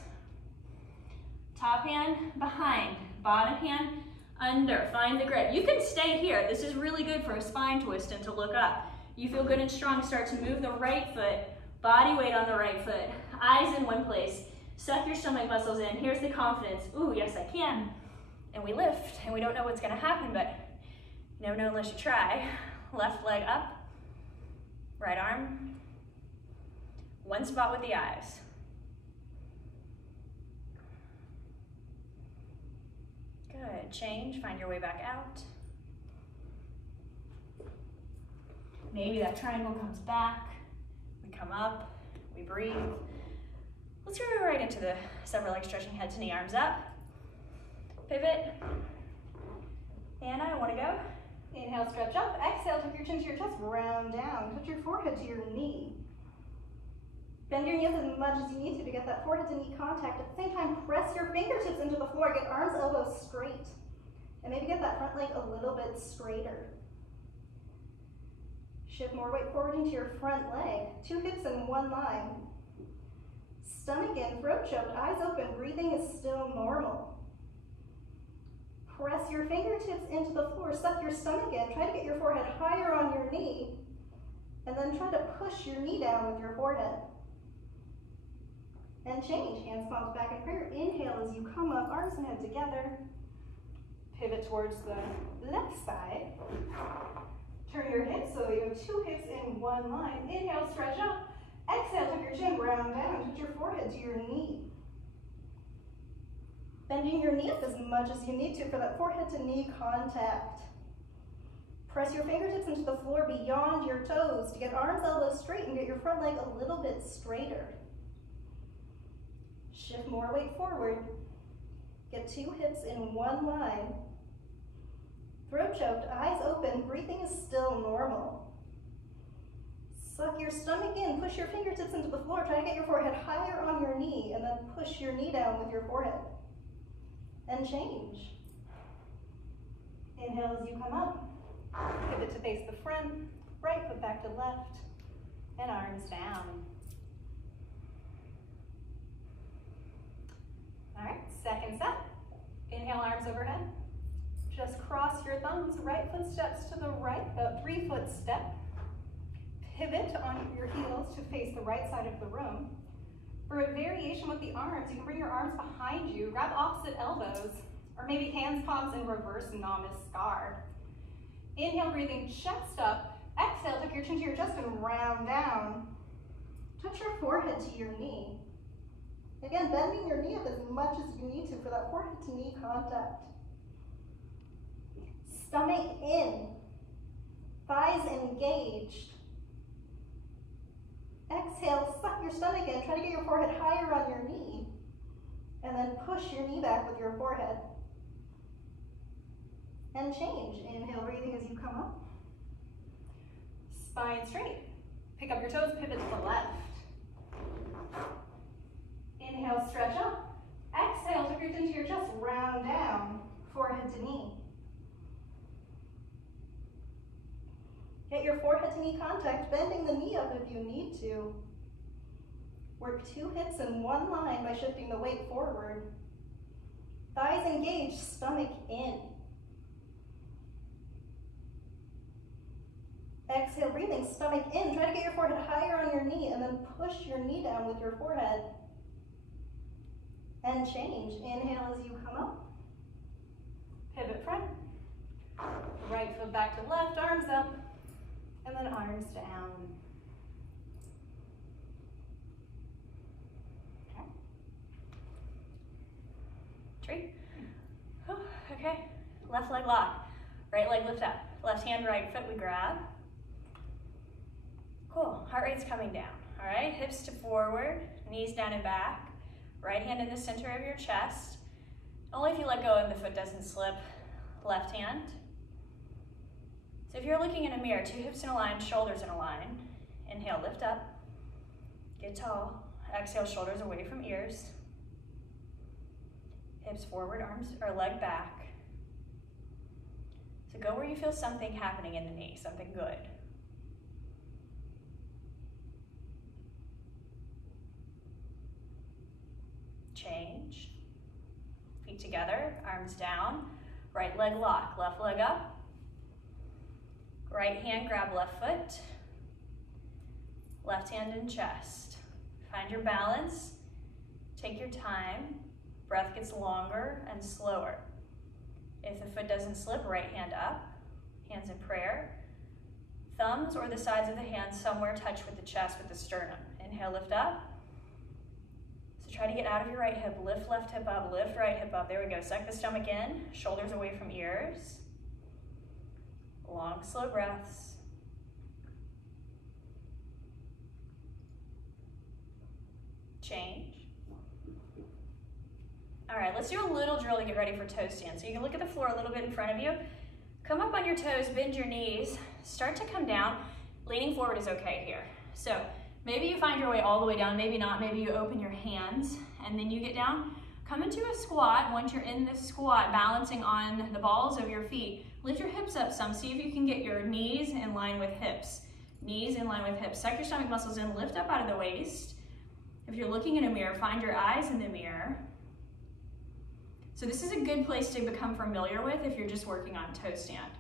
Top hand behind, bottom hand under. Find the grip. You can stay here. This is really good for a spine twist and to look up. You feel good and strong, start to move the right foot, body weight on the right foot, eyes in one place. Suck your stomach muscles in. Here's the confidence. Ooh, yes I can. And we lift, and we don't know what's gonna happen, but you never know unless you try. Left leg up, right arm. One spot with the eyes. Good, change, find your way back out. Maybe that triangle comes back. We come up, we breathe. Let's go right into the separate leg stretching, head to knee, arms up. Pivot. And I want to go. Inhale, stretch up. Exhale, tuck your chin to your chest, round down. Touch your forehead to your knee. Bend your knees as much as you need to get that forehead to knee contact. At the same time, press your fingertips into the floor. Get arms, elbows straight. And maybe get that front leg a little bit straighter. Shift more weight forward into your front leg. 2 hips in one line. Stomach in, throat choked, eyes open, breathing is still normal. Press your fingertips into the floor, suck your stomach in, try to get your forehead higher on your knee, and then try to push your knee down with your forehead. And change, hands palms back in prayer. Inhale as you come up, arms and head together. Pivot towards the left side. Turn your hips so you have 2 hips in one line. Inhale, stretch up. Exhale, tuck your chin, round down, touch your forehead to your knee. Bending your knee up as much as you need to for that forehead to knee contact. Press your fingertips into the floor beyond your toes to get arms, elbows straight and get your front leg a little bit straighter. Shift more weight forward. Get 2 hips in one line. Throat choked, eyes open, breathing is still normal. Suck your stomach in, push your fingertips into the floor, try to get your forehead higher on your knee, and then push your knee down with your forehead. And change. Inhale as you come up. Pivot to face the front, right foot back to left, and arms down. All right, second set. Inhale, arms overhead. Just cross your thumbs, right foot steps to the right, about 3-foot step. Pivot on your heels to face the right side of the room. For a variation with the arms, you can bring your arms behind you, grab opposite elbows, or maybe hands, palms in reverse Namaskar. Inhale, breathing chest up. Exhale, tuck your chin to your chest and round down. Touch your forehead to your knee. Again, bending your knee up as much as you need to for that forehead to knee contact. Stomach in, thighs engaged. Exhale, suck your stomach in, try to get your forehead higher on your knee, and then push your knee back with your forehead. And change. Inhale, breathing as you come up. Spine straight. Pick up your toes, pivot to the left. Inhale, stretch up. Exhale, tuck your chin to your chest, round down, forehead to knee. Get your forehead to knee contact, bending the knee up if you need to. Work 2 hips in one line by shifting the weight forward. Thighs engaged, stomach in. Exhale, breathing, stomach in. Try to get your forehead higher on your knee and then push your knee down with your forehead. And change. Inhale as you come up. Pivot front. Right foot back to left, arms up. And then arms down. Okay. 3. Oh, okay. Left leg lock. Right leg lift up. Left hand, right foot we grab. Cool. Heart rate's coming down. All right. Hips to forward, knees down and back. Right hand in the center of your chest. Only if you let go and the foot doesn't slip. Left hand. So if you're looking in a mirror, 2 hips in a line, shoulders in a line. Inhale, lift up. Get tall. Exhale, shoulders away from ears. Hips forward, arms or leg back. So go where you feel something happening in the knee, something good. Change. Feet together, arms down. Right leg lock, left leg up. Right hand grab left foot. Left hand in chest. Find your balance. Take your time. Breath gets longer and slower. If the foot doesn't slip, right hand up. Hands in prayer. Thumbs or the sides of the hands somewhere touch with the chest, with the sternum. Inhale, lift up. So try to get out of your right hip. Lift left hip up, lift right hip up. There we go. Suck the stomach in. Shoulders away from ears. Long, slow breaths. Change. All right, let's do a little drill to get ready for toe stand. So you can look at the floor a little bit in front of you. Come up on your toes, bend your knees, start to come down. Leaning forward is okay here. So maybe you find your way all the way down, maybe not. Maybe you open your hands and then you get down. Come into a squat. Once you're in this squat, balancing on the balls of your feet, lift your hips up some. See if you can get your knees in line with hips. Knees in line with hips. Suck your stomach muscles in, lift up out of the waist. If you're looking in a mirror, find your eyes in the mirror. So this is a good place to become familiar with if you're just working on toe stand.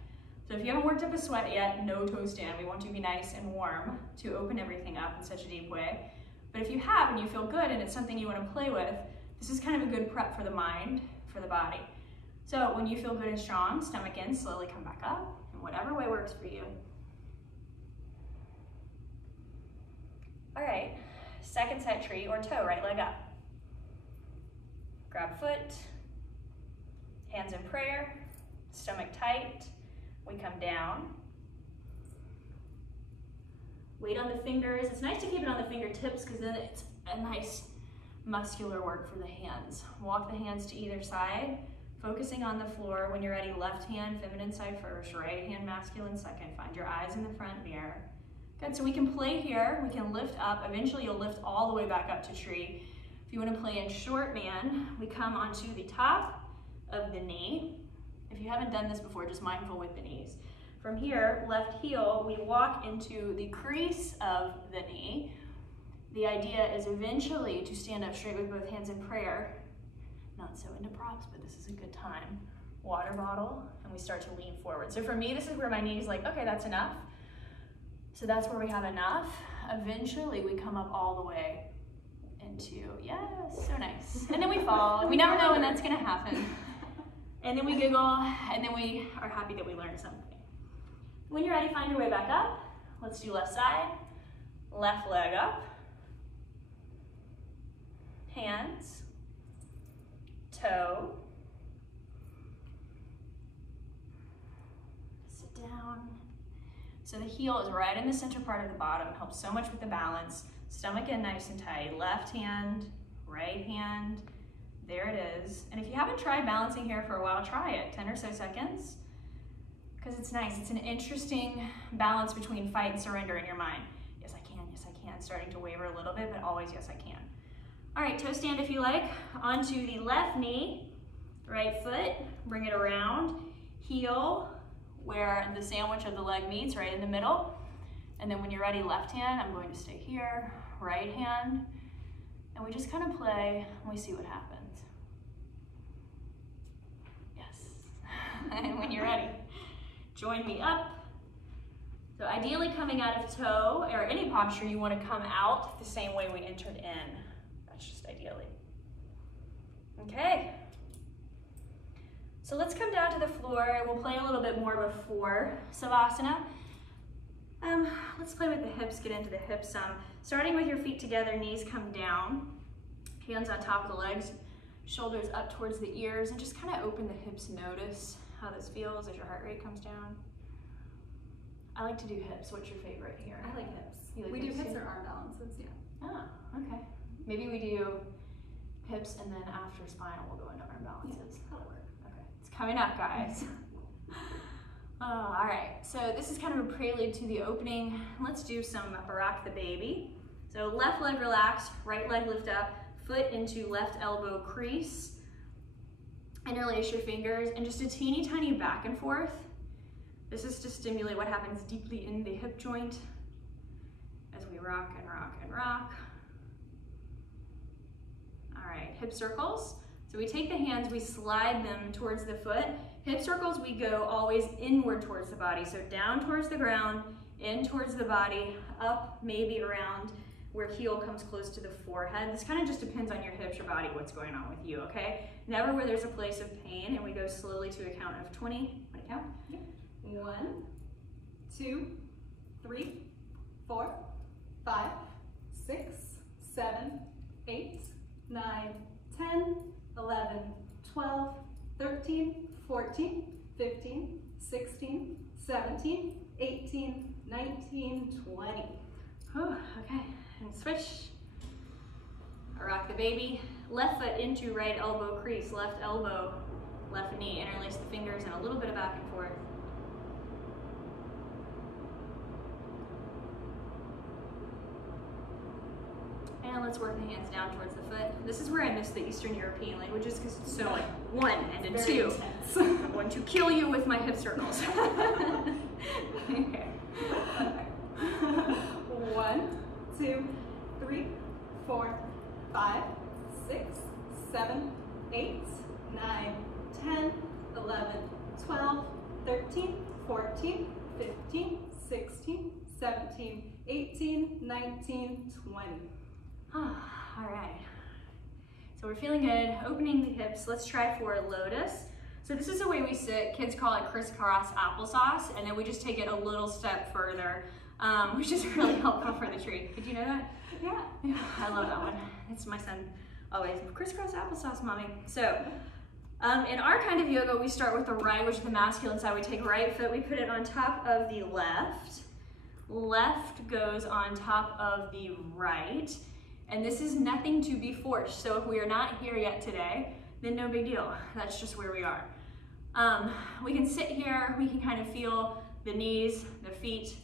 So if you haven't worked up a sweat yet, no toe stand. We want you to be nice and warm to open everything up in such a deep way. But if you have and you feel good and it's something you want to play with, this is kind of a good prep for the mind, for the body. So when you feel good and strong, stomach in, slowly come back up in whatever way works for you. All right, second set tree or toe, right leg up. Grab foot. Hands in prayer, stomach tight, we come down. Weight on the fingers. It's nice to keep it on the fingertips because then it's a nice muscular work for the hands. Walk the hands to either side, focusing on the floor. When you're ready, left hand, feminine side first, right hand, masculine second. Find your eyes in the front mirror. Good, so we can play here, we can lift up. Eventually you'll lift all the way back up to tree. If you want to play in short man, we come onto the top of the knee. If you haven't done this before, just mindful with the knees. From here, left heel, we walk into the crease of the knee. The idea is eventually to stand up straight with both hands in prayer. Not so into props, but this is a good time. Water bottle, and we start to lean forward. So for me, this is where my knee's like, okay, that's enough. So that's where we have enough. Eventually, we come up all the way into, yes, so nice. And then we fall, and we never know when that's gonna happen. And then we giggle, and then we are happy that we learned something. When you're ready, find your way back up. Let's do left side, left leg up. Hands, toe. Sit down. So the heel is right in the center part of the bottom, helps so much with the balance. Stomach in nice and tight. Left hand, right hand. There it is. And if you haven't tried balancing here for a while, try it, 10 or so seconds. Because it's nice. It's an interesting balance between fight and surrender in your mind. Yes, I can. Yes, I can. Starting to waver a little bit, but always yes, I can. All right, toe stand if you like. Onto the left knee, right foot. Bring it around. Heel, where the sandwich of the leg meets, right in the middle. And then when you're ready, left hand, I'm going to stay here. Right hand. And we just kind of play and we see what happens. Yes. And when you're ready, join me up. So ideally coming out of toe or any posture, you want to come out the same way we entered in. That's just ideally. Okay. So let's come down to the floor and we'll play a little bit more before Savasana. Let's play with the hips, get into the hips some. Starting with your feet together, knees come down, hands on top of the legs, shoulders up towards the ears, and just kind of open the hips. Notice how this feels as your heart rate comes down. I like to do hips. What's your favorite here? I like hips. Like we do hips or arm balances, yeah. Oh, okay. Maybe we do hips and then after spinal we'll go into arm balances. Yeah, that'll work. Okay, it's coming up, guys. Oh, all right, so this is kind of a prelude to the opening. Let's do some rock the baby. So left leg relaxed, right leg lift up, foot into left elbow crease. Interlace your fingers and just a teeny tiny back and forth. This is to stimulate what happens deeply in the hip joint as we rock and rock and rock. All right, hip circles. So we take the hands, we slide them towards the foot. Hip circles, we go always inward towards the body. So down towards the ground, in towards the body, up maybe around where heel comes close to the forehead. This kind of just depends on your hips, your body, what's going on with you, okay? Never where there's a place of pain, and we go slowly to a count of 20. Want to count? Okay. 1, 2, 3, 4, 5, 6, 7, 8, 9, 10, 11, 12, 13, 14, 15, 16, 17, 18, 19, 20. Oh, okay, and switch. Rock the baby, left foot into right elbow crease, left elbow, left knee. Interlace the fingers and a little bit of back and forth. And let's work the hands down towards the foot. This is where I miss the Eastern European languages because it's so like 1 and a 2. I'm going to kill you with my hip circles. Okay. 1, 2, 3, 4, 5, 6, 7, 8, 9, 10, 11, 12, 13, 14, 15, 16, 17, 18, 19, 20. All right. So we're feeling good. Opening the hips. Let's try for lotus. So this is the way we sit. Kids call it crisscross applesauce, and then we just take it a little step further, which is really helpful for the tree. Did you know that? Yeah. I love that one. It's my son always, crisscross applesauce, mommy. So in our kind of yoga, we start with the right, which is the masculine side. We take right foot, we put it on top of the left. Left goes on top of the right. And this is nothing to be forced. So if we are not here yet today, then no big deal. That's just where we are. We can sit here, we can kind of feel the knees, the feet,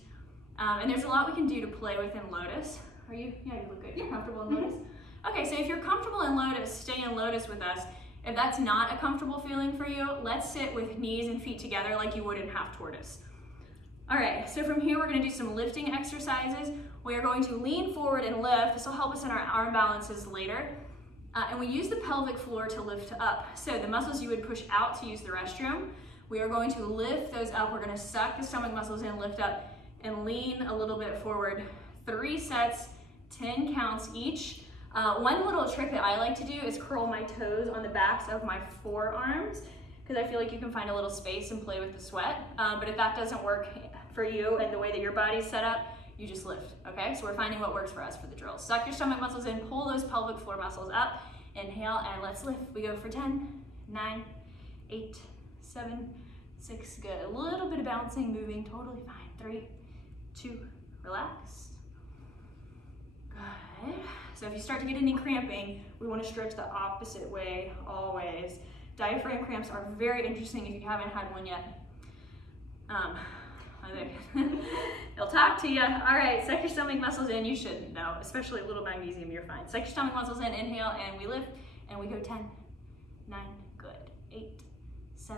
and there's a lot we can do to play with in lotus. Are you? Yeah, you look good. You're comfortable in lotus? Okay, so if you're comfortable in lotus, stay in lotus with us. If that's not a comfortable feeling for you, let's sit with knees and feet together like you would in half tortoise. All right, so from here we're gonna do some lifting exercises. We are going to lean forward and lift. This will help us in our arm balances later. And we use the pelvic floor to lift up. So the muscles you would push out to use the restroom, we are going to lift those up. We're gonna suck the stomach muscles in, lift up, and lean a little bit forward. 3 sets, 10 counts each. One little trick that I like to do is curl my toes on the backs of my forearms, because I feel like you can find a little space and play with the sweat. But if that doesn't work for you and the way that your body's set up, you just lift, okay? So we're finding what works for us for the drill. Suck your stomach muscles in, pull those pelvic floor muscles up, inhale, and let's lift. We go for 10, 9, 8, 7, 6, good. A little bit of bouncing, moving, totally fine. 3, 2, relax. Good. So if you start to get any cramping, we want to stretch the opposite way always. Diaphragm cramps are very interesting if you haven't had one yet. They'll talk to you. All right, suck your stomach muscles in. You shouldn't, though, especially a little magnesium, you're fine. Suck your stomach muscles in, inhale, and we lift, and we go 10, 9, good, 8, 7,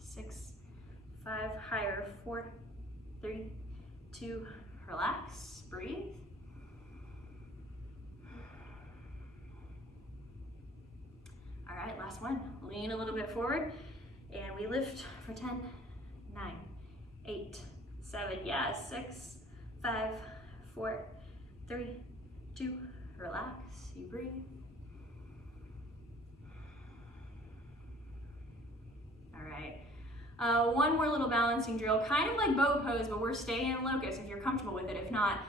6, 5, higher, 4, 3, 2, relax, breathe. All right, last one. Lean a little bit forward, and we lift for 10, 9, 8, 7, yes, 6, 5, 4, 3, 2, relax, you breathe. All right, one more little balancing drill, kind of like boat pose, but we're staying in locust if you're comfortable with it. If not,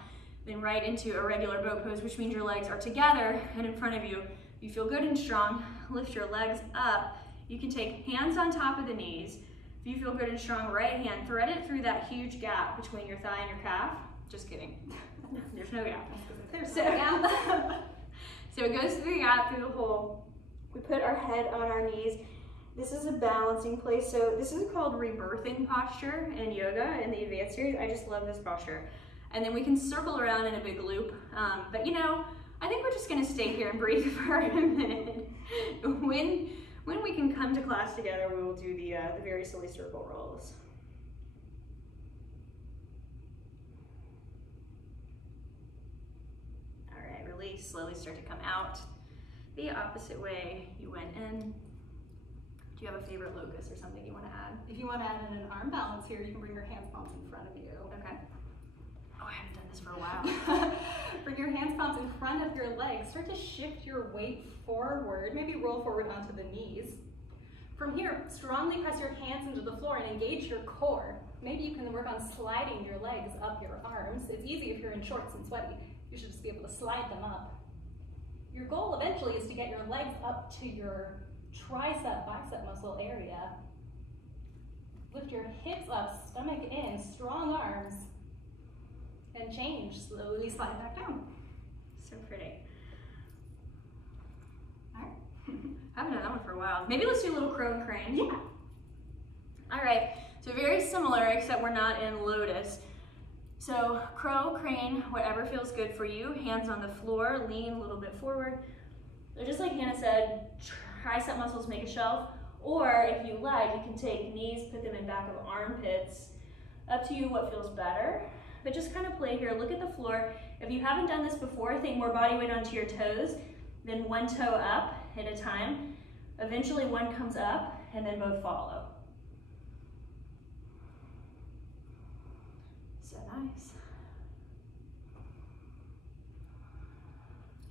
then right into a regular boat pose, which means your legs are together and in front of you. You feel good and strong, lift your legs up. You can take hands on top of the knees. If you feel good and strong, right hand, thread it through that huge gap between your thigh and your calf. Just kidding. There's no gap. There's no gap. So it goes through the gap, through the hole. We put our head on our knees. This is a balancing place. So this is called rebirthing posture in yoga in the advanced series. I just love this posture. And then we can circle around in a big loop. But you know, I think we're just gonna stay here and breathe for a minute. When we can come to class together, we will do the very silly circle rolls. All right, release, slowly start to come out the opposite way you went in. Do you have a favorite locus or something you want to add? If you want to add in an arm balance here, you can bring your hands palms in front of you. Okay. Oh, I haven't done this for a while. Bring your hands palms in front of your legs. Start to shift your weight forward. Maybe roll forward onto the knees. From here, strongly press your hands into the floor and engage your core. Maybe you can work on sliding your legs up your arms. It's easy if you're in shorts and sweaty. You should just be able to slide them up. Your goal eventually is to get your legs up to your tricep, bicep muscle area. Lift your hips up, stomach in, strong arms, and change. Slowly slide back down. So pretty. All while. Maybe let's do a little crow and crane. Yeah. All right, so very similar, except we're not in lotus. So crow, crane, whatever feels good for you. Hands on the floor, lean a little bit forward. So just like Hannah said, tricep muscles make a shelf, or if you like, you can take knees, put them in back of armpits. Up to you what feels better, but just kind of play here. Look at the floor. If you haven't done this before, think more body weight onto your toes, then one toe up at a time. Eventually one comes up, and then both follow. So nice.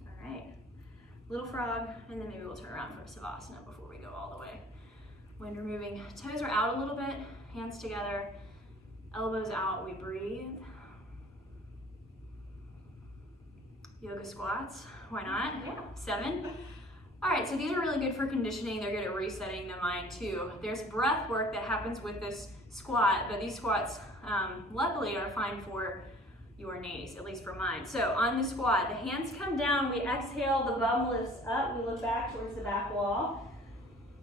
All right, little frog, and then maybe we'll turn around for Savasana before we go all the way. Wind removing. Toes are out a little bit, hands together, elbows out, we breathe. Yoga squats, why not? Yeah. 7. All right, so these are really good for conditioning. They're good at resetting the mind too. There's breath work that happens with this squat, but these squats luckily are fine for your knees, at least for mine. So on the squat, the hands come down, we exhale, the bum lifts up, we look back towards the back wall.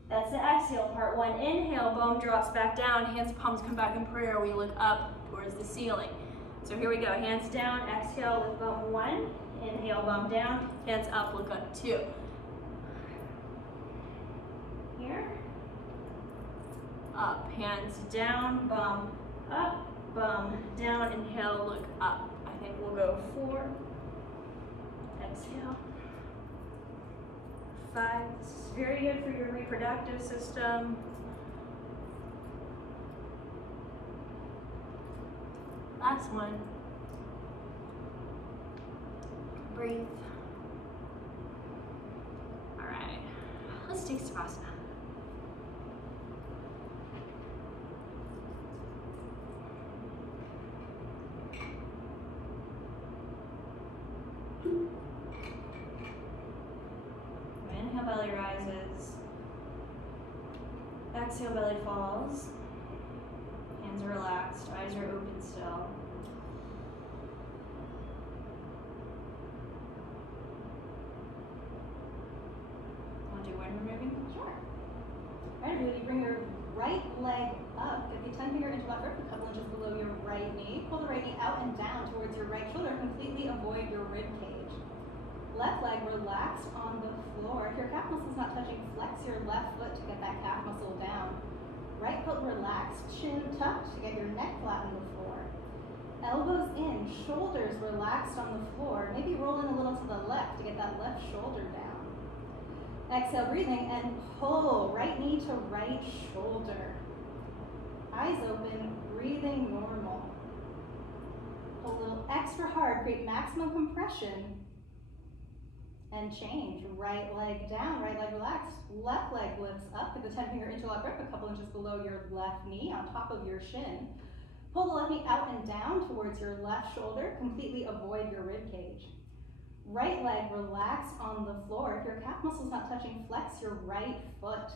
That's the exhale part 1. Inhale, bum drops back down, hands, palms come back in prayer, we look up towards the ceiling. So here we go, hands down, exhale, lift bum 1, inhale, bum down, hands up, look up 2. Here, up, hands down, bum up, bum down, inhale, look up. I think we'll go 4, exhale. 5, this is very good for your reproductive system. Last one. Breathe. All right, let's take Savasana. Inhale, belly rises. Exhale, belly falls. Hands are relaxed, eyes are open still. Want to do wind removing? Sure. Right, you bring your right leg up. Get the 10-finger interlock grip a couple inches below your right knee. Pull the right knee out and down towards your right shoulder. Completely avoid your rib cage. Left leg relaxed on the floor. If your calf muscle is not touching, flex your left foot to get that calf muscle down. Right foot relaxed, chin tucked to get your neck flat on the floor. Elbows in, shoulders relaxed on the floor. Maybe roll in a little to the left to get that left shoulder down. Exhale, breathing, and pull right knee to right shoulder. Eyes open, breathing normal. Pull a little extra hard, create maximum compression, and change. Right leg down, right leg relaxed. Left leg lifts up with the 10-finger interlock grip a couple inches below your left knee on top of your shin. Pull the left knee out and down towards your left shoulder. Completely avoid your rib cage. Right leg relaxed on the floor. If your calf muscle is not touching, flex your right foot.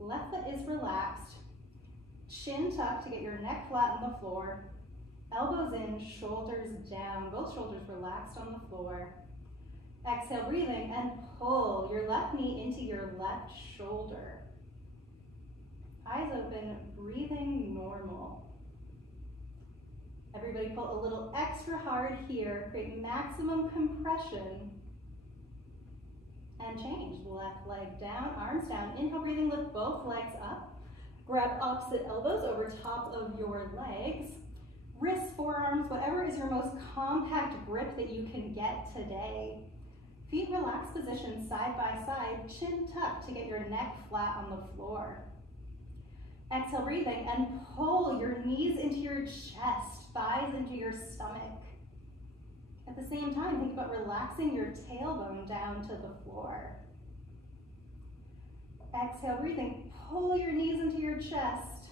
Left foot is relaxed. Chin tucked to get your neck flat on the floor. Elbows in, shoulders down. Both shoulders relaxed on the floor. Exhale, breathing, and pull your left knee into your left shoulder. Eyes open, breathing normal. Everybody pull a little extra hard here, create maximum compression, and change. Left leg down, arms down. Inhale, breathing, lift both legs up. Grab opposite elbows over top of your legs. Wrists, forearms, whatever is your most compact grip that you can get today. Feet relaxed position, side by side, chin tucked to get your neck flat on the floor. Exhale, breathing, and pull your knees into your chest, thighs into your stomach. At the same time, think about relaxing your tailbone down to the floor. Exhale, breathing, pull your knees into your chest.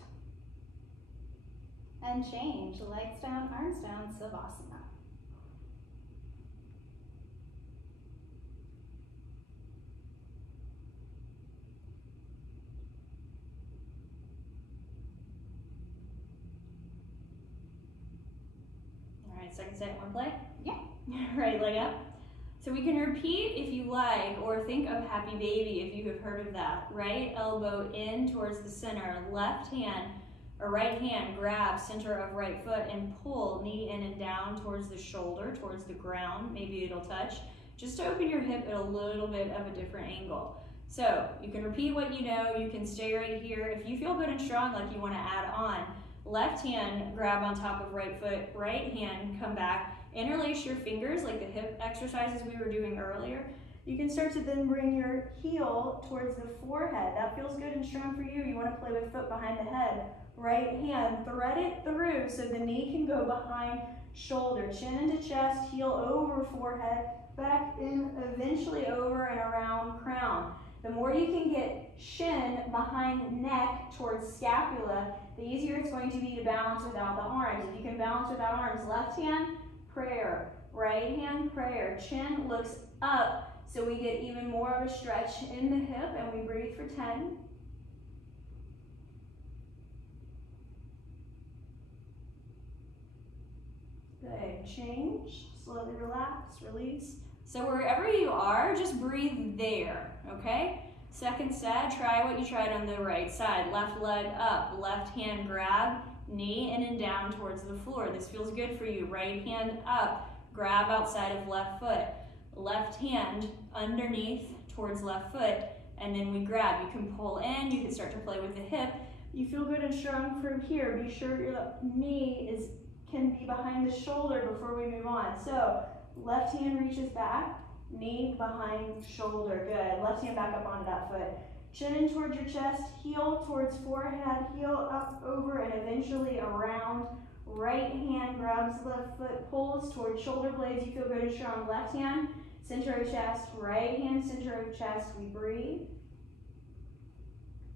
And change, legs down, arms down, Savasana. All right, second set, more play? Yeah. Right leg up. So we can repeat if you like, or think of Happy Baby if you have heard of that. Right elbow in towards the center, left hand or right hand grab center of right foot and pull knee in and down towards the shoulder, towards the ground. Maybe it'll touch. Just to open your hip at a little bit of a different angle. So you can repeat what you know, you can stay right here. If you feel good and strong, like you want to add on, left hand grab on top of right foot, right hand come back, interlace your fingers like the hip exercises we were doing earlier. You can start to then bring your heel towards the forehead. That feels good and strong for you. You want to play with foot behind the head. Right hand, thread it through so the knee can go behind shoulder, chin into chest, heel over forehead, back in, eventually over and around crown. The more you can get shin behind neck towards scapula, the easier it's going to be to balance without the arms. If you can balance without arms, left hand, prayer, right hand, prayer. Chin looks up so we get even more of a stretch in the hip, and we breathe for 10. Good, change, slowly relax, release. So wherever you are, just breathe there, okay? Second set, try what you tried on the right side. Left leg up, left hand grab, knee in and down towards the floor. This feels good for you. Right hand up, grab outside of left foot. Left hand underneath towards left foot, and then we grab. You can pull in, you can start to play with the hip. You feel good and strong from here. Be sure your knee can be behind the shoulder before we move on. So left hand reaches back, knee behind shoulder. Good. Left hand back up onto that foot. Chin in towards your chest, heel towards forehead, heel up, over, and eventually around. Right hand grabs left foot, pulls towards shoulder blades. You feel good and strong. Left hand, center of chest. Right hand, center of chest. We breathe.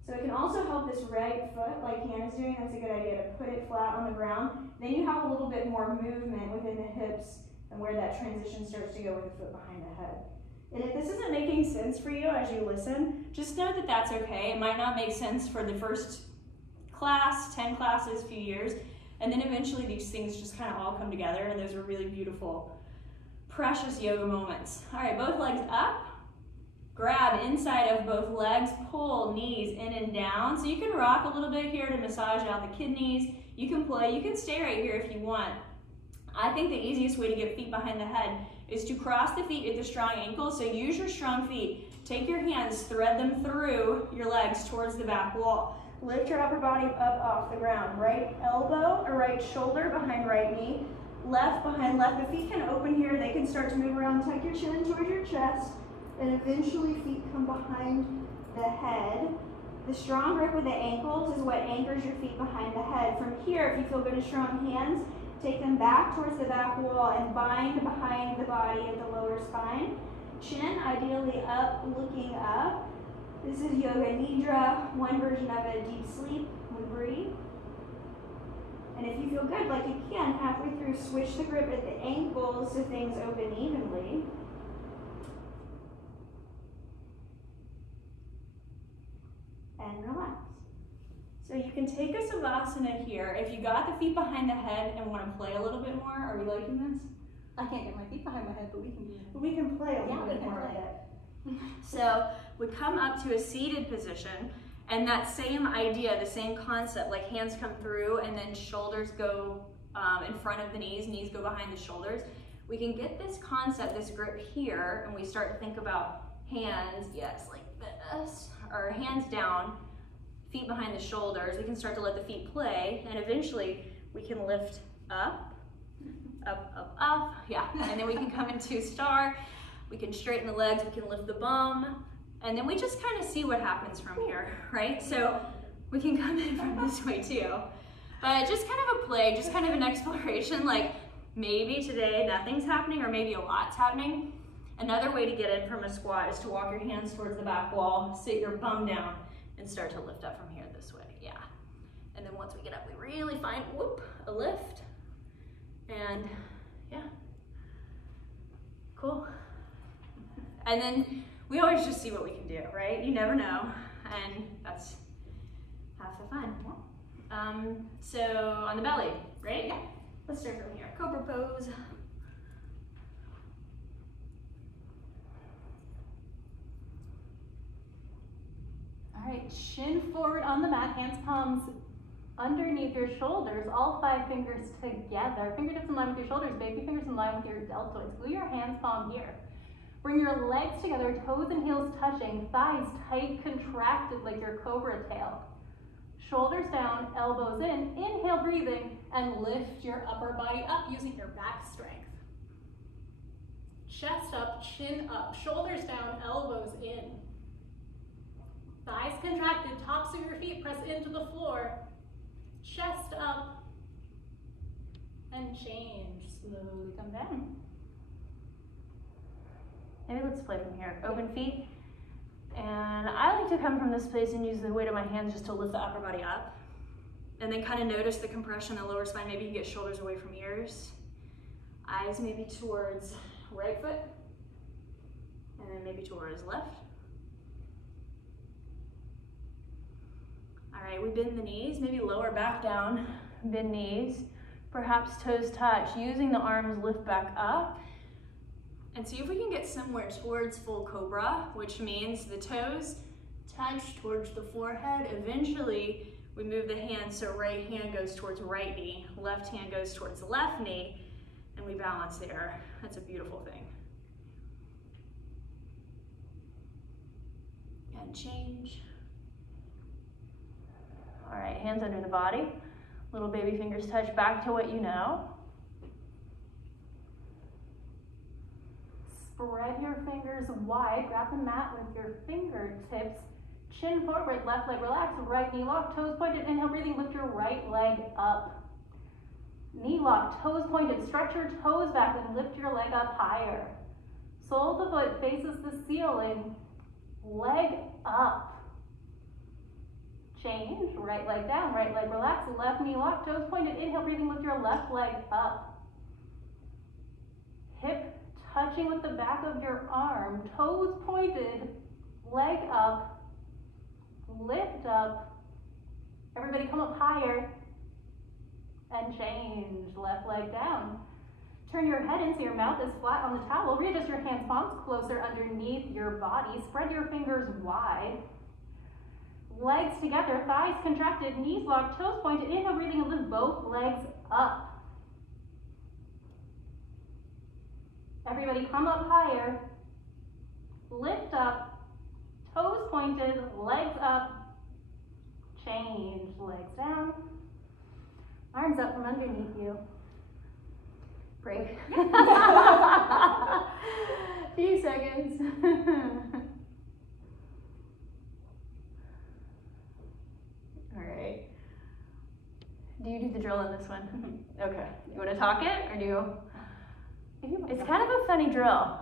So it can also help this right foot, like Hannah's doing. That's a good idea, to put it flat on the ground. Then you have a little bit more movement within the hips and where that transition starts to go with the foot behind the head. And if this isn't making sense for you as you listen, just know that that's okay. It might not make sense for the first class, 10 classes, few years, and then eventually these things just kind of all come together, and those are really beautiful, precious yoga moments. All right, both legs up. Grab inside of both legs, pull knees in and down. So you can rock a little bit here to massage out the kidneys. You can play, you can stay right here if you want. I think the easiest way to get feet behind the head is to cross the feet at the strong ankles. So use your strong feet. Take your hands, thread them through your legs towards the back wall. Lift your upper body up off the ground. Right elbow or right shoulder behind right knee. Left behind left. The feet can open here. They can start to move around. Tuck your chin towards your chest. And eventually feet come behind the head. The strong grip with the ankles is what anchors your feet behind the head. From here, if you feel good and strong hands, take them back towards the back wall and bind behind the body at the lower spine. Chin ideally up, looking up. This is Yoga Nidra, one version of a deep sleep. We breathe. And if you feel good, like you can, halfway through, switch the grip at the ankles so things open evenly. And relax. So you can take a Savasana here. If you got the feet behind the head and want to play a little bit more, are we liking this? I can't get my feet behind my head, but we can do that. But we can play a little bit more of it. So we come up to a seated position, and that same idea, the same concept, like hands come through and then shoulders go in front of the knees, knees go behind the shoulders. We can get this concept, this grip here, and we start to think about hands, yes, like this, or hands down, feet behind the shoulders. We can start to let the feet play, and eventually we can lift up, up, up, up, yeah. And then we can come into star. We can straighten the legs, we can lift the bum, and then we just kind of see what happens from here, right? So we can come in from this way too. But just kind of a play, just kind of an exploration, like maybe today nothing's happening or maybe a lot's happening. Another way to get in from a squat is to walk your hands towards the back wall, sit your bum down, and start to lift up from here this way, yeah. And then once we get up, we really find, whoop, a lift. And yeah, cool. And then we always just see what we can do, right? You never know, and that's half the fun. So on the belly, right? Yeah. Let's start from here. Cobra pose. chin forward on the mat, hands palms underneath your shoulders, all 5 fingers together. Fingertips in line with your shoulders, baby fingers in line with your deltoids. Glue your hands palm here. Bring your legs together, toes and heels touching, thighs tight, contracted like your cobra tail. Shoulders down, elbows in, inhale, breathing, and lift your upper body up using your back strength. Chest up, chin up, shoulders down, elbows in. Thighs contracted, tops of your feet press into the floor. Chest up, and change. Slowly come down. Maybe let's play from here. Open feet. And I like to come from this place and use the weight of my hands just to lift the upper body up. And then kind of notice the compression in the lower spine. Maybe you get shoulders away from ears. Eyes maybe towards right foot. And then maybe towards left. All right, we bend the knees, maybe lower back down, bend knees. Perhaps toes touch, using the arms lift back up. And see if we can get somewhere towards full cobra, which means the toes touch towards the forehead. Eventually, we move the hands so right hand goes towards right knee, left hand goes towards left knee, and we balance there. That's a beautiful thing. And change. All right, hands under the body. Little baby fingers touch back to what you know. Spread your fingers wide, grab the mat with your fingertips, chin forward, left leg relaxed, right knee locked, toes pointed, inhale, breathing, lift your right leg up. Knee locked, toes pointed, stretch your toes back and lift your leg up higher. Sole of the foot faces the ceiling, leg up. Change, right leg down, right leg relaxed, left knee locked, toes pointed, inhale, breathing, lift your left leg up. Hip touching with the back of your arm, toes pointed, leg up, lift up. Everybody come up higher and change, left leg down. Turn your head in so your mouth is flat on the towel. Readjust your hands, palms closer underneath your body. Spread your fingers wide. Legs together, thighs contracted, knees locked, toes pointed. Inhale, breathing, and lift both legs up. Everybody come up higher, lift up, toes pointed, legs up, change, legs down, arms up from underneath you. Break. Few seconds. All right. Do you do the drill in this one? Okay. You want to talk it or do you? It's kind of a funny drill.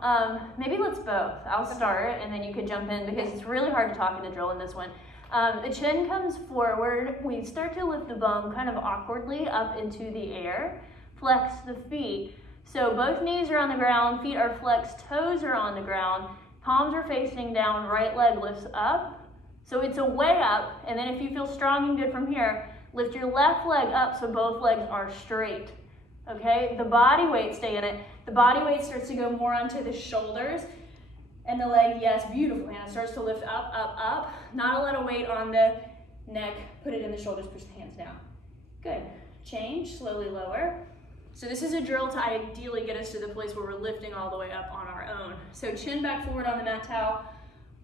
Maybe let's both. I'll start and then you can jump in because it's really hard to talk in the drill in this one. The chin comes forward. We start to lift the bum kind of awkwardly up into the air. Flex the feet. So both knees are on the ground, feet are flexed, toes are on the ground, palms are facing down, right leg lifts up. So it's a way up, and then if you feel strong and good from here, lift your left leg up so both legs are straight. Okay, the body weight, stay in it. The body weight starts to go more onto the shoulders and the leg, yes, beautiful, Hannah, starts to lift up, up, up. Not a lot of weight on the neck, put it in the shoulders, push the hands down. Good, change, slowly lower. So this is a drill to ideally get us to the place where we're lifting all the way up on our own. So chin back forward on the mat towel,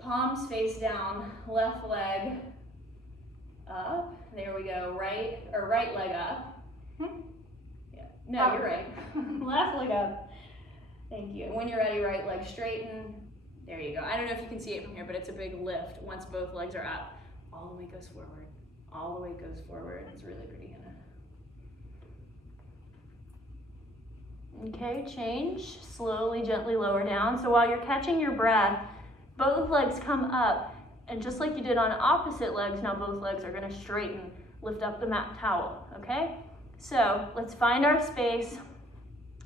palms face down, left leg up. There we go, right leg up. Yeah, no, you're right. Left leg up. Thank you. When you're ready, right leg straighten. There you go. I don't know if you can see it from here, but it's a big lift once both legs are up. All the way goes forward. All the way goes forward. It's really pretty, Hannah. Okay, change. Slowly, gently lower down. So while you're catching your breath, both legs come up. And just like you did on opposite legs, now both legs are going to straighten. Lift up the mat towel, okay? So let's find our space.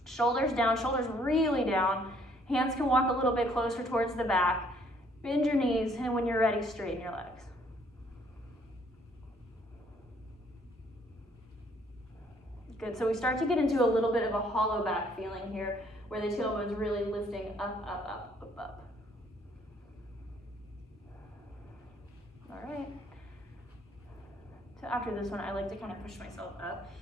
Shoulders down, shoulders really down. Hands can walk a little bit closer towards the back. Bend your knees, and when you're ready, straighten your legs. Good, so we start to get into a little bit of a hollow back feeling here, where the tailbone's really lifting up, up, up, up, up. All right. after this one, I like to kind of push myself up.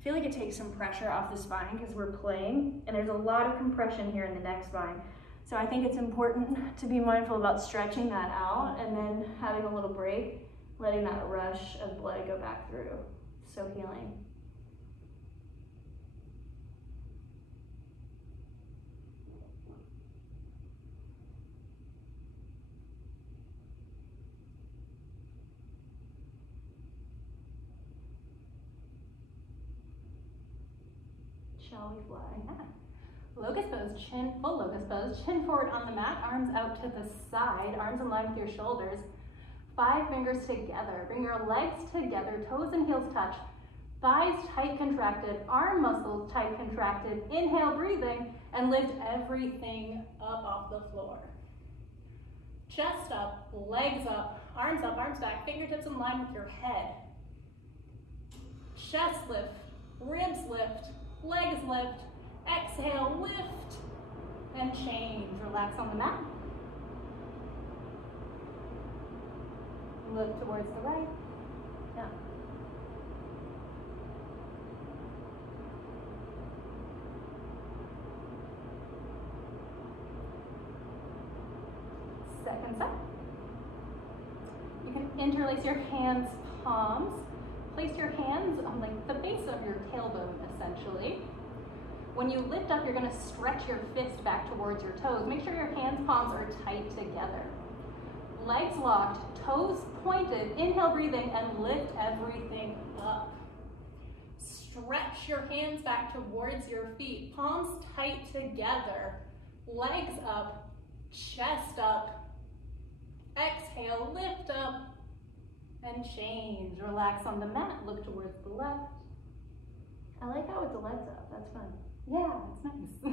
I feel like it takes some pressure off the spine because we're playing, and there's a lot of compression here in the neck spine. So I think it's important to be mindful about stretching that out and then having a little break, letting that rush of blood go back through. So healing. Shall we fly? Yeah. Locust pose, full locust pose, chin forward on the mat, arms out to the side, arms in line with your shoulders. 5 fingers together. Bring your legs together, toes and heels touch. Thighs tight contracted, arm muscles tight contracted. Inhale, breathing, and lift everything up off the floor. Chest up, legs up, arms back, fingertips in line with your head. Chest lift, ribs lift, legs lift. Exhale, lift, and change. Relax on the mat. Look towards the right. Yeah. Second side. You can interlace your hands, palms. Place your hands on like the base of your tailbone, essentially. When you lift up, you're going to stretch your fist back towards your toes. Make sure your hands, palms are tight together. Legs locked, toes pointed. Inhale, breathing, and lift everything up. Stretch your hands back towards your feet. Palms tight together. Legs up, chest up. Exhale, lift up, and change. Relax on the mat. Look towards the left. I like that with the legs up. That's fun. Yeah, it's nice.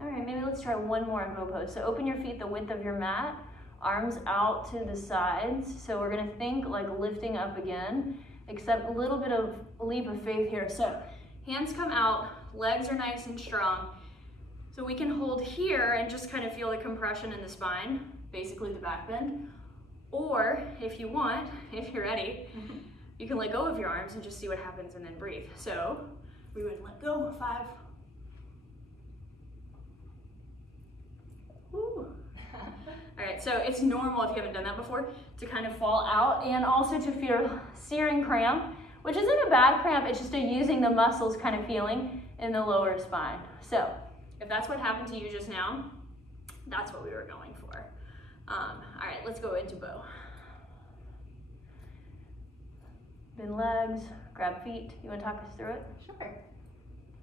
All right, maybe let's try one more in bow pose. So open your feet the width of your mat, arms out to the sides. So we're gonna think like lifting up again, except a little bit of leap of faith here. So hands come out, legs are nice and strong. So we can hold here and just kind of feel the compression in the spine, basically the back bend. Or if you want, if you're ready, you can let go of your arms and just see what happens and then breathe. So we would let go, 5. Woo. All right, so it's normal if you haven't done that before to kind of fall out and also to feel searing cramp, which isn't a bad cramp, it's just a using the muscles kind of feeling in the lower spine. So if that's what happened to you just now, that's what we were going for. All right, let's go into bow. Bend legs, grab feet. You want to talk us through it? Sure.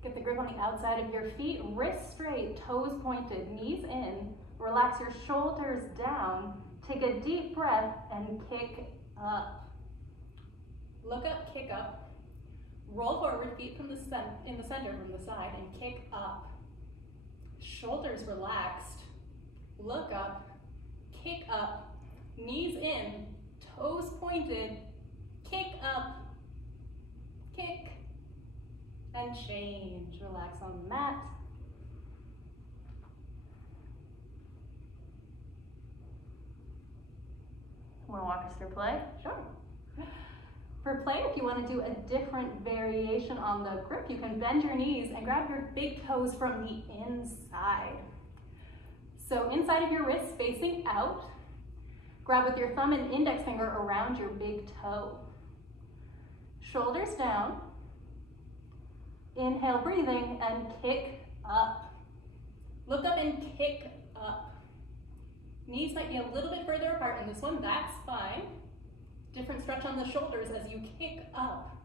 Get the grip on the outside of your feet, wrists straight, toes pointed, knees in. Relax your shoulders down. Take a deep breath and kick up. Look up, kick up. Roll forward, feet from in the center from the side, and kick up. Shoulders relaxed. Look up, kick up. Knees in, toes pointed. Kick up, kick, and change. Relax on the mat. Want to walk us through play? Sure. For play, if you want to do a different variation on the grip, you can bend your knees and grab your big toes from the inside. So inside of your wrist facing out, grab with your thumb and index finger around your big toe. Shoulders down. Inhale, breathing, and kick up. Look up and kick up. Knees might be a little bit further apart in this one, that's fine. Different stretch on the shoulders as you kick up.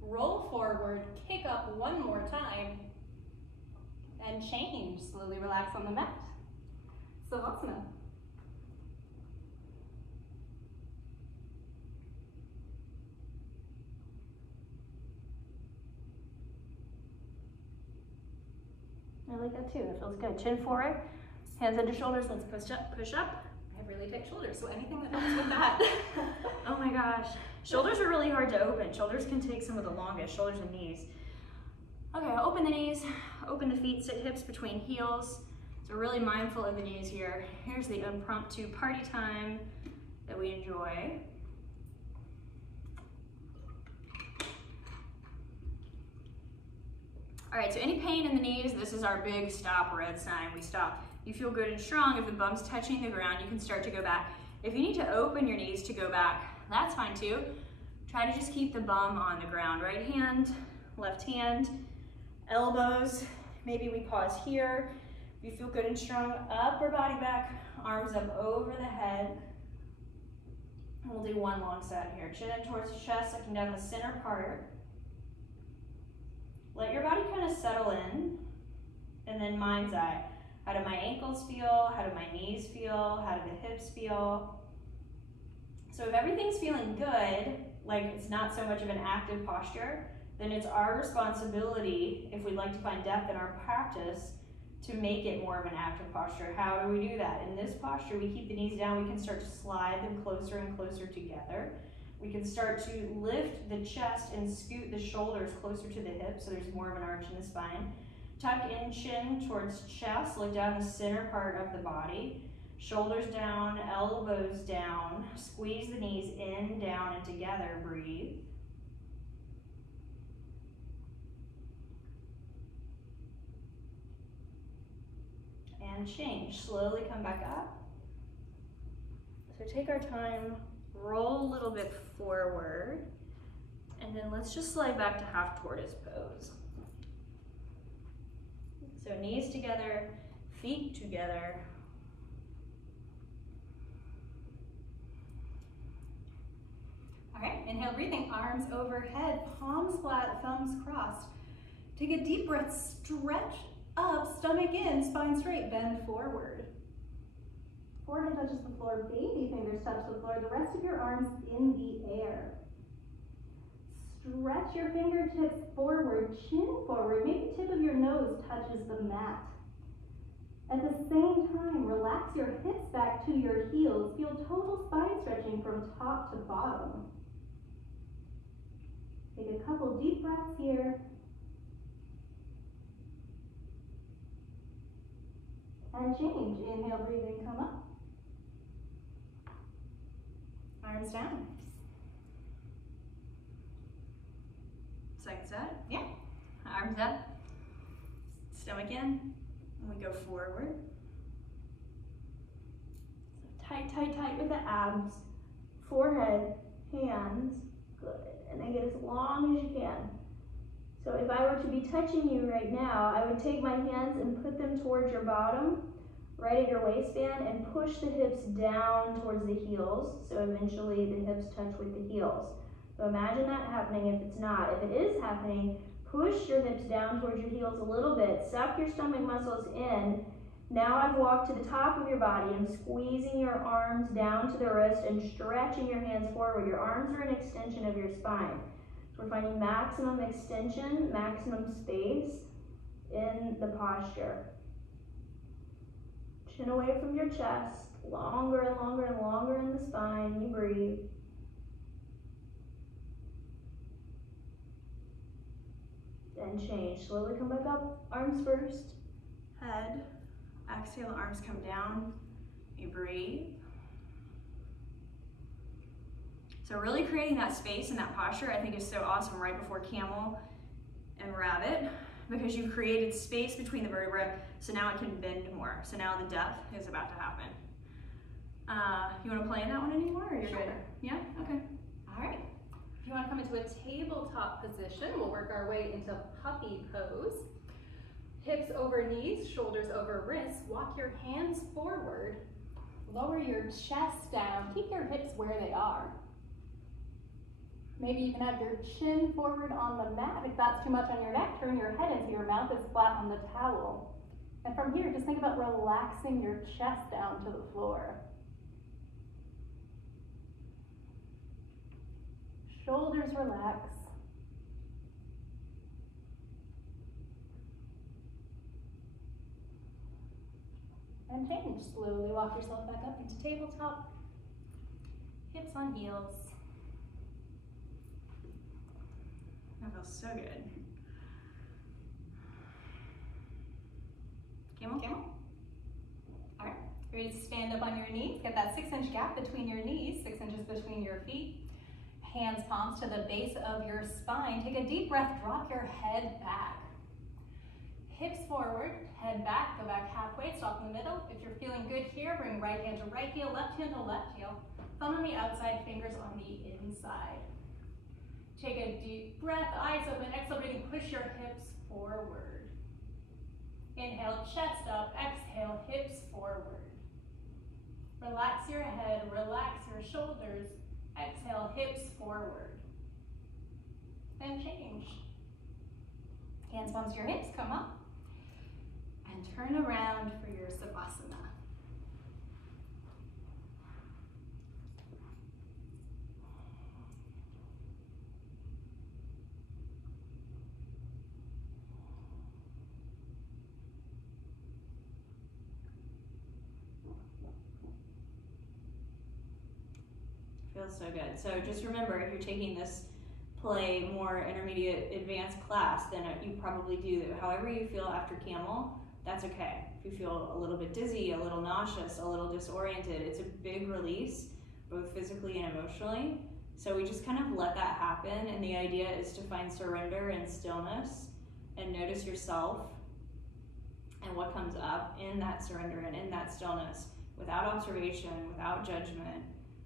Roll forward, kick up one more time, and change. Slowly relax on the mat. Savasana. I like that too, that feels good. Chin forward, hands under shoulders, let's push up really tight shoulders, so anything that helps with that. Oh my gosh. Shoulders are really hard to open. Shoulders can take some of the longest, shoulders and knees. Okay, open the knees, open the feet, sit hips between heels. So really mindful of the knees here. Here's the impromptu party time that we enjoy. All right, so any pain in the knees, this is our big stop red sign. We stop. You feel good and strong. If the bum's touching the ground, you can start to go back. If you need to open your knees to go back, that's fine too. Try to just keep the bum on the ground. Right hand, left hand, elbows. Maybe we pause here. If you feel good and strong, upper body back, arms up over the head. And we'll do one long side here. Chin in towards the chest, looking down the center part. Let your body kind of settle in, and then mind's eye. How do my ankles feel? How do my knees feel? How do the hips feel? So if everything's feeling good, like it's not so much of an active posture, then it's our responsibility, if we'd like to find depth in our practice, to make it more of an active posture. How do we do that? In this posture, we keep the knees down. We can start to slide them closer and closer together. We can start to lift the chest and scoot the shoulders closer to the hips, so there's more of an arch in the spine. Tuck in chin towards chest, look down the center part of the body. Shoulders down, elbows down. Squeeze the knees in, down, and together. Breathe. And change. Slowly come back up. So take our time. Roll a little bit forward, and then let's just slide back to half tortoise pose. So knees together, feet together. All right, inhale, breathing, arms overhead, palms flat, thumbs crossed. Take a deep breath, stretch up, stomach in, spine straight, bend forward. Forehead touches the floor, baby fingers touch the floor, the rest of your arms in the air. Stretch your fingertips forward, chin forward, maybe tip of your nose touches the mat. At the same time, relax your hips back to your heels. Feel total spine stretching from top to bottom. Take a couple deep breaths here. And change. Inhale, breathing, come up. Arms down. Second side. Yeah. Arms up. Stomach in. And we go forward. So tight, tight, tight with the abs. Forehead, hands. Good. And then get as long as you can. So if I were to be touching you right now, I would take my hands and put them towards your bottom, right at your waistband, and push the hips down towards the heels, so eventually the hips touch with the heels. So imagine that happening if it's not. If it is happening, push your hips down towards your heels a little bit, suck your stomach muscles in. Now I've walked to the top of your body and squeezing your arms down to the wrist and stretching your hands forward. Your arms are an extension of your spine. So we're finding maximum extension, maximum space in the posture. Chin away from your chest, longer and longer and longer in the spine. You breathe. Then change. Slowly come back up. Arms first. Head. Exhale, the arms come down. You breathe. So really creating that space and that posture I think is so awesome right before camel and rabbit, because you've created space between the vertebrae, so now it can bend more. So now the depth is about to happen. You want to play in that one anymore, or you're Sure. good? Yeah? Okay. All right. If you want to come into a tabletop position, we'll work our way into puppy pose. Hips over knees, shoulders over wrists. Walk your hands forward. Lower your chest down. Keep your hips where they are. Maybe you can have your chin forward on the mat. If that's too much on your neck, turn your head in so your mouth is flat on the towel. And from here, just think about relaxing your chest down to the floor. Shoulders relax. And change. Slowly walk yourself back up into tabletop. Hips on heels. That feels so good. Camel? Camel. All right. Ready to stand up on your knees. Get that 6-inch gap between your knees, 6 inches between your feet. Hands, palms to the base of your spine. Take a deep breath. Drop your head back. Hips forward, head back, go back halfway, stop in the middle. If you're feeling good here, bring right hand to right heel, left hand to left heel. Thumb on the outside, fingers on the inside. Take a deep breath, eyes open, exhale, breathing, push your hips forward. Inhale, chest up, exhale, hips forward. Relax your head, relax your shoulders, exhale, hips forward. And change. Hands, palms to your hips, come up. And turn around for your Savasana. Feels so good. So just remember, if you're taking this play more intermediate advanced class, then you probably do however you feel after camel. That's okay. If you feel a little bit dizzy, a little nauseous, a little disoriented, it's a big release, both physically and emotionally. So we just kind of let that happen, and the idea is to find surrender and stillness and notice yourself and what comes up in that surrender and in that stillness, without observation, without judgment,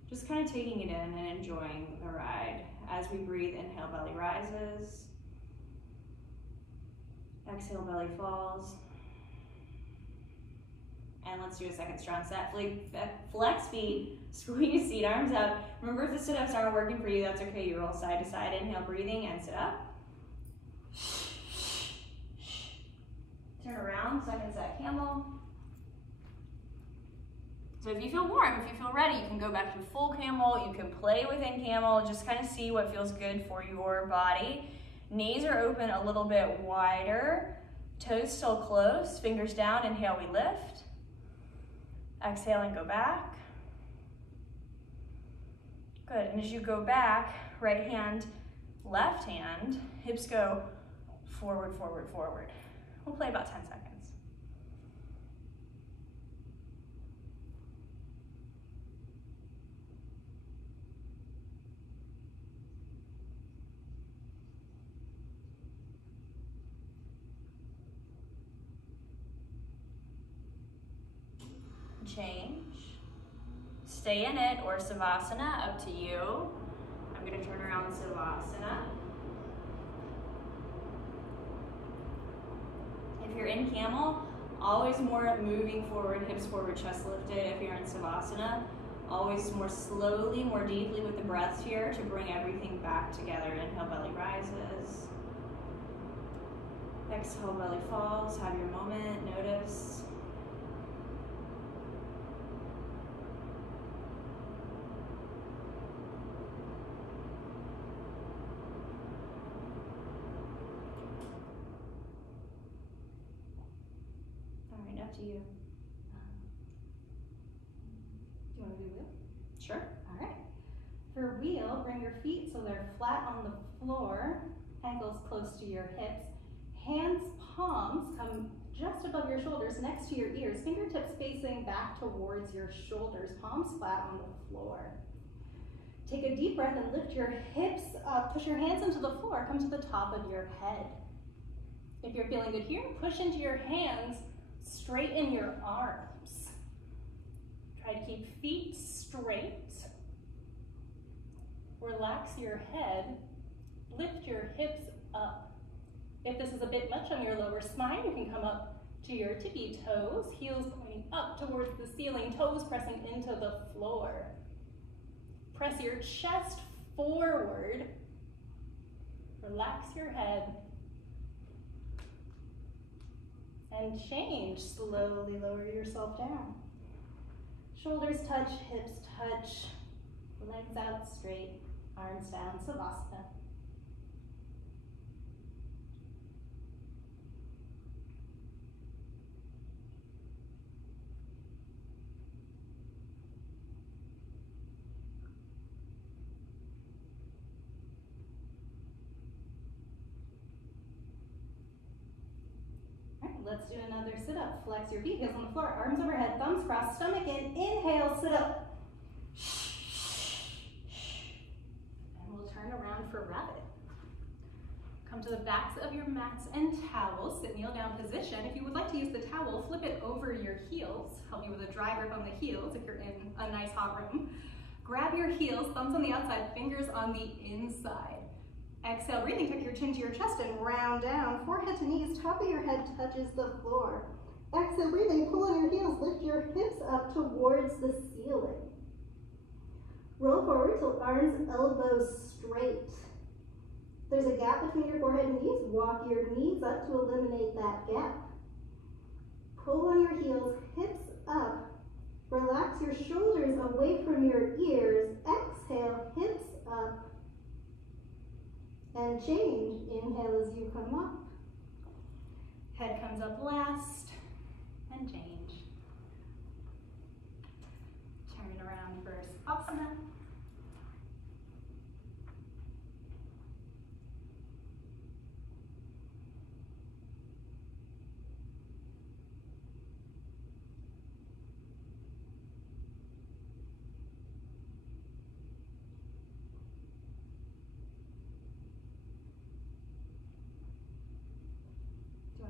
just kind of taking it in and enjoying the ride. As we breathe, inhale, belly rises. Exhale, belly falls. And let's do a second strong set. Flex feet, squeeze seat, arms up. Remember, if the sit-ups aren't working for you, that's okay. You roll side to side, inhale, breathing, and sit up. Turn around, second set, camel. So if you feel warm, if you feel ready, you can go back to full camel. You can play within camel, just kind of see what feels good for your body. Knees are open a little bit wider. Toes still close, fingers down, inhale, we lift. Exhale and go back. Good, and as you go back, right hand, left hand, hips go forward, forward, forward. We'll play about 10 seconds. Change. Stay in it or Savasana, up to you. I'm going to turn around Savasana. If you're in camel, always more moving forward, hips forward, chest lifted. If you're in Savasana, always more slowly, more deeply with the breaths here to bring everything back together. Inhale, belly rises. Exhale, belly falls. Have your moment, notice. To you. Do you want to do wheel? Sure. All right. For wheel, bring your feet so they're flat on the floor, ankles close to your hips. Hands, palms come just above your shoulders, next to your ears. Fingertips facing back towards your shoulders, palms flat on the floor. Take a deep breath and lift your hips up. Push your hands into the floor. Come to the top of your head. If you're feeling good here, push into your hands. Straighten your arms. Try to keep feet straight. Relax your head. Lift your hips up. If this is a bit much on your lower spine, you can come up to your tippy toes, heels pointing up towards the ceiling, toes pressing into the floor. Press your chest forward. Relax your head. And change. Slowly lower yourself down. Shoulders touch, hips touch, legs out straight, arms down, Savasana. do another sit-up. Flex your feet, heels on the floor, arms overhead, thumbs crossed, stomach in. Inhale, sit up. And we'll turn around for rabbit. Come to the backs of your mats and towels. Sit kneel down position. If you would like to use the towel, flip it over your heels. Help you with a dry grip on the heels if you're in a nice hot room. Grab your heels, thumbs on the outside, fingers on the inside. Exhale, breathing, tuck your chin to your chest and round down. Forehead to knees, top of your head touches the floor. Exhale, breathing, pull on your heels, lift your hips up towards the ceiling. Roll forward till arms, elbows straight. If there's a gap between your forehead and knees, walk your knees up to eliminate that gap. Pull on your heels, hips up. Relax your shoulders away from your ears. Exhale, hips up. And change. Inhale as you come up. Head comes up last. And change. Turn around for asana.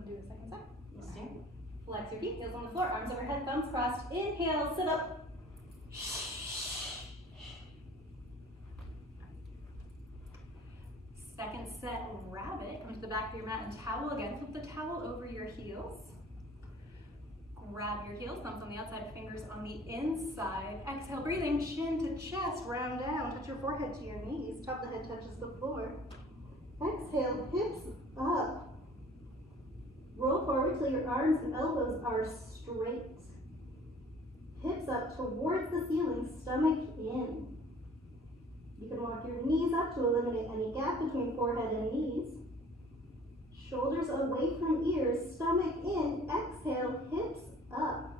Do the second side. Let's do. Flex your feet, heels on the floor, arms overhead, thumbs crossed. Inhale, sit up. Second set, rabbit. Come to the back of your mat and towel again. Flip the towel over your heels. Grab your heels, thumbs on the outside, fingers on the inside. Exhale, breathing, chin to chest, round down. Touch your forehead to your knees. Top of the head touches the floor. Exhale, hips up. Roll forward till your arms and elbows are straight. Hips up towards the ceiling, stomach in. You can walk your knees up to eliminate any gap between forehead and knees. Shoulders away from ears, stomach in. Exhale, hips up.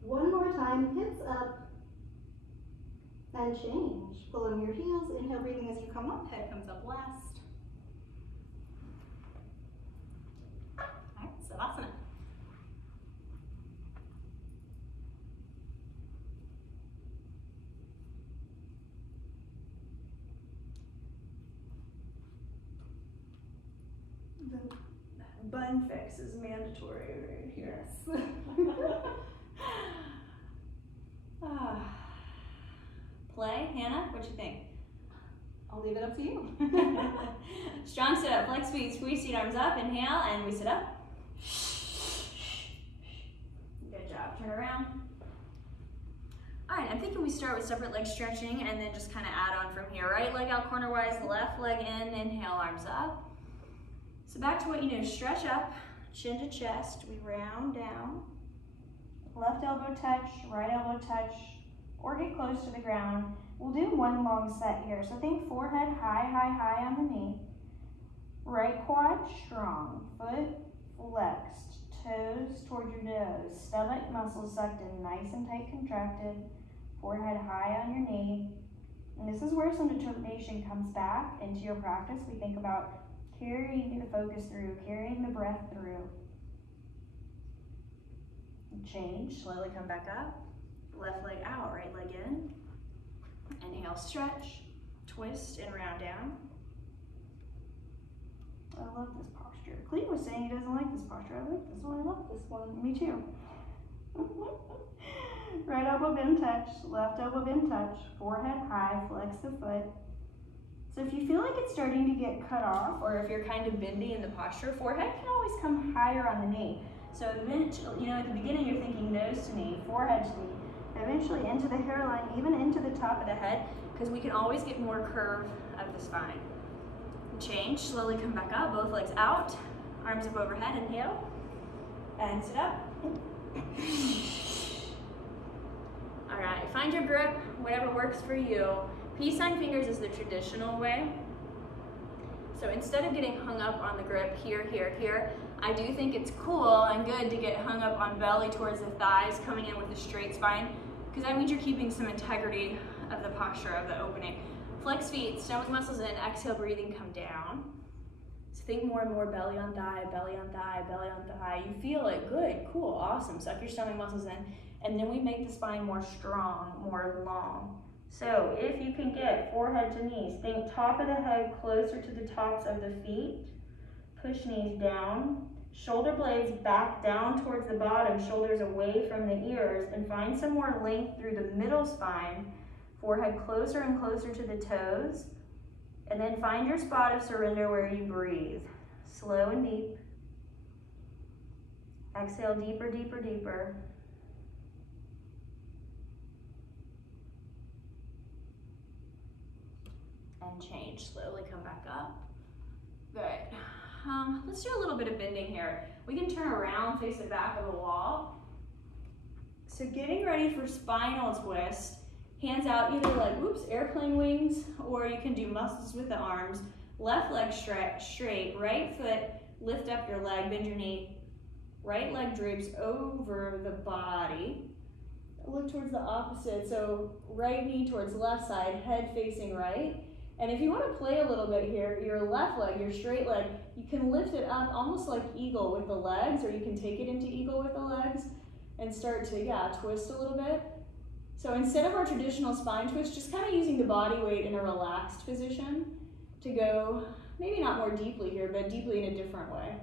One more time, hips up. And change. Pull on your heels, inhale, breathing as you come up. Head comes up last. Savasana. The bun fix is mandatory right here. Yes. Play, Hannah, what you think? I'll leave it up to you. Strong sit up, flex feet, squeeze seat arms up, inhale, and we sit up. Good job, turn around. All right, I'm thinking we start with separate leg stretching and then just kind of add on from here. Right leg out cornerwise, left leg in, inhale, arms up. So back to what you know, stretch up, chin to chest, we round down. Left elbow touch, right elbow touch, or get close to the ground. We'll do one long set here. So think forehead high, high, high on the knee. Right quad strong, foot flexed, toes toward your nose, stomach muscles sucked in, nice and tight contracted, forehead high on your knee. And this is where some determination comes back into your practice. We think about carrying the focus through, carrying the breath through. Change, slowly come back up. Left leg out, right leg in. Inhale, stretch, twist, and round down. I love this posture. Cleve was saying he doesn't like this posture. I like this one. I love this one. Me too. Right elbow bend touch, left elbow bend touch, forehead high, flex the foot. So if you feel like it's starting to get cut off, or if you're kind of bendy in the posture, forehead can always come higher on the knee. So eventually, you know, at the beginning you're thinking nose to knee, forehead to knee, eventually into the hairline, even into the top of the head, because we can always get more curve of the spine. Change, slowly come back up, both legs out, arms up overhead, inhale, and sit up. All right, find your grip, whatever works for you. Peace sign fingers is the traditional way. So instead of getting hung up on the grip here, here, here, I do think it's cool and good to get hung up on belly towards the thighs, coming in with a straight spine, because that means you're keeping some integrity of the posture of the opening. Flex feet, stomach muscles in, exhale, breathing, come down. So think more and more belly on thigh, belly on thigh, belly on thigh. You feel it, good, cool, awesome. Suck your stomach muscles in. And then we make the spine more strong, more long. So if you can get forehead to knees, think top of the head closer to the tops of the feet. Push knees down. Shoulder blades back down towards the bottom, shoulders away from the ears, and find some more length through the middle spine. Forehead closer and closer to the toes. And then find your spot of surrender where you breathe. Slow and deep. Exhale deeper, deeper, deeper. And change, slowly come back up. Good. Let's do a little bit of bending here. We can turn around, face the back of the wall. So getting ready for spinal twist. Hands out, either like, airplane wings, or you can do muscles with the arms. Left leg straight, right foot, lift up your leg, bend your knee. Right leg drapes over the body. Look towards the opposite, so right knee towards left side, head facing right. And if you want to play a little bit here, your left leg, your straight leg, you can lift it up almost like eagle with the legs, or you can take it into eagle with the legs and start to, twist a little bit. So instead of our traditional spine twist, just kind of using the body weight in a relaxed position to go, maybe not more deeply here, but deeply in a different way.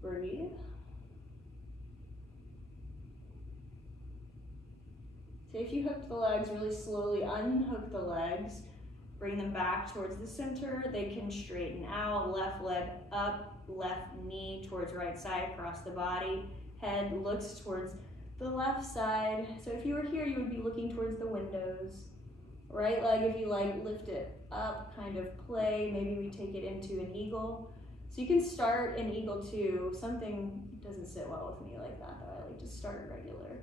Breathe. So if you hooked the legs, really slowly unhook the legs, bring them back towards the center. They can straighten out, left leg up, left knee towards right side, across the body. Head looks towards the left side. So if you were here, you would be looking towards the windows. Right leg, if you like, lift it up, kind of play. Maybe we take it into an eagle. So you can start an eagle too. Something doesn't sit well with me like that, though. I like to start regular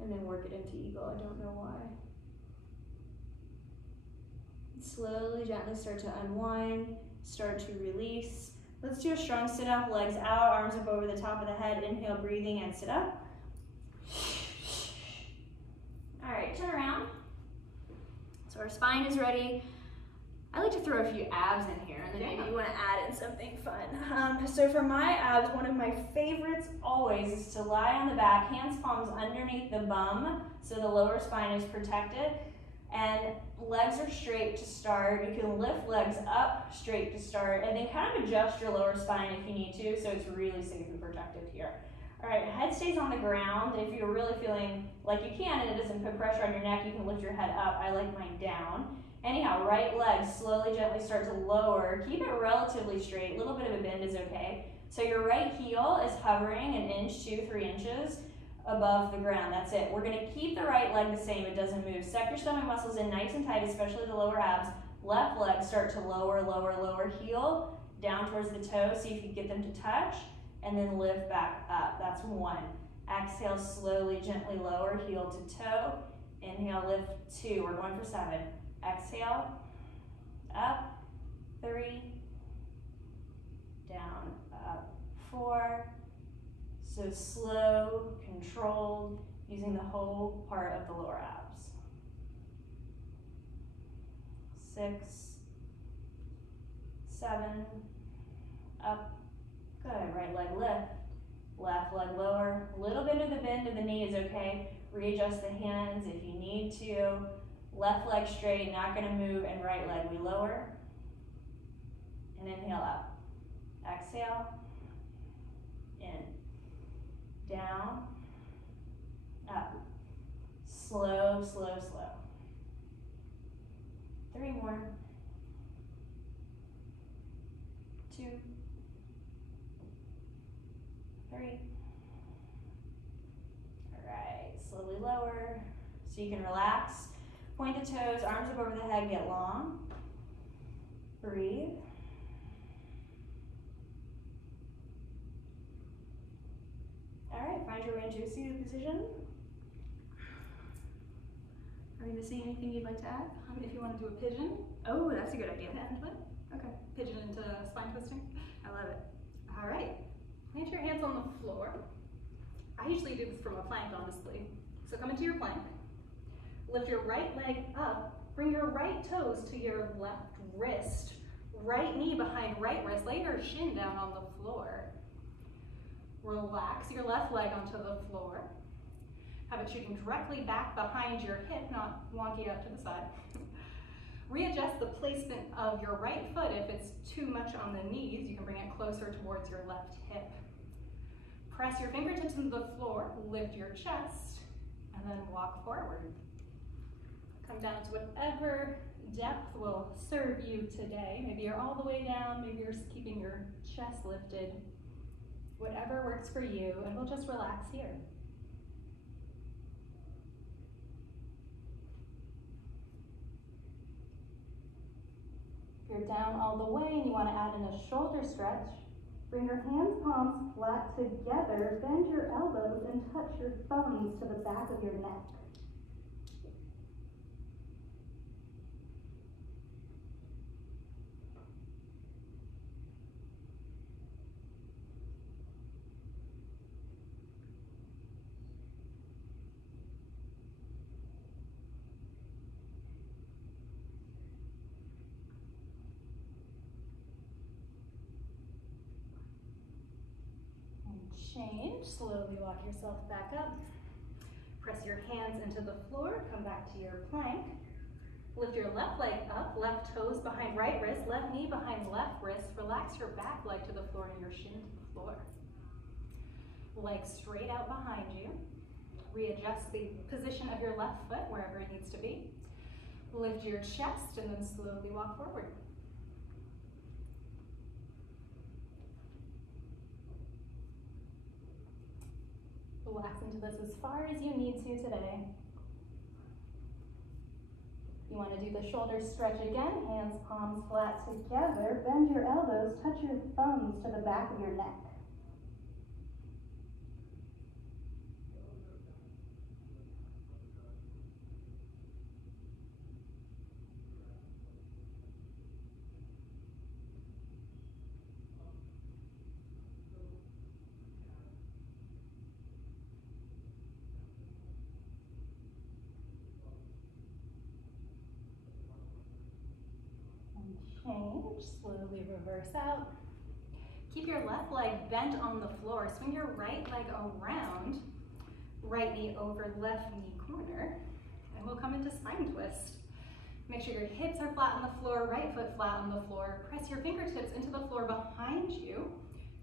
and then work it into eagle. I don't know why. Slowly, gently start to unwind, start to release. Let's do a strong sit up, legs out, arms up over the top of the head. Inhale, breathing, and sit up. All right, turn around. So our spine is ready. I like to throw a few abs in here, and then maybe you want to add in something fun. So for my abs, one of my favorites always is to lie on the back, hands, palms underneath the bum, so the lower spine is protected, and legs are straight to start. You can lift legs up straight to start, and then kind of adjust your lower spine if you need to, so it's really safe and protected here. All right, head stays on the ground. If you're really feeling like you can and it doesn't put pressure on your neck, you can lift your head up. I like mine down. Anyhow, right leg slowly, gently start to lower. Keep it relatively straight. A little bit of a bend is okay. So your right heel is hovering an inch, 2-3 inches above the ground. That's it. We're going to keep the right leg the same. It doesn't move. Suck your stomach muscles in nice and tight, especially the lower abs. Left leg start to lower, lower, lower. Heel down towards the toes. See if you get them to touch. And then lift back up. That's 1. Exhale, slowly, gently lower, heel to toe. Inhale, lift 2. We're going for 7. Exhale, up, 3, down, up, 4. So slow, controlled, using the whole part of the lower abs. 6, 7, up. Good, right leg lift, left leg lower. A little bit of the bend of the knee is okay. Readjust the hands if you need to. Left leg straight, not gonna move, and right leg we lower. And inhale up. Exhale, in, down, up. Slow, slow, slow. 3 more. 2, 3. All right, slowly lower so you can relax. Point the toes, arms up over the head, get long. Breathe. All right, find your way into a seated position. Are we missing anything you'd like to add? If you want to do a pigeon. Oh, that's a good idea. Okay. Pigeon into spine twisting. I love it. All right. Plant your hands on the floor. I usually do this from a plank, honestly. So come into your plank. Lift your right leg up. Bring your right toes to your left wrist. Right knee behind right wrist. Lay your shin down on the floor. Relax your left leg onto the floor. Have it shooting directly back behind your hip, not wonky out to the side. Readjust the placement of your right foot. If it's too much on the knees, you can bring it closer towards your left hip. Press your fingertips into the floor, lift your chest, and then walk forward. Come down to whatever depth will serve you today. Maybe you're all the way down, maybe you're keeping your chest lifted. Whatever works for you, and we'll just relax here. If you're down all the way and you want to add in a shoulder stretch, bring your hands, palms flat together, bend your elbows and touch your thumbs to the back of your neck. Change, slowly walk yourself back up. Press your hands into the floor, come back to your plank. Lift your left leg up, left toes behind right wrist, left knee behind left wrist. Relax your back leg to the floor and your shin to the floor. Legs straight out behind you. Readjust the position of your left foot wherever it needs to be. Lift your chest and then slowly walk forward. Relax into this as far as you need to today. You want to do the shoulder stretch again, hands, palms flat together, bend your elbows, touch your thumbs to the back of your neck. Change, slowly reverse out. Keep your left leg bent on the floor. Swing your right leg around, right knee over left knee corner, and we'll come into spine twist. Make sure your hips are flat on the floor, right foot flat on the floor. Press your fingertips into the floor behind you.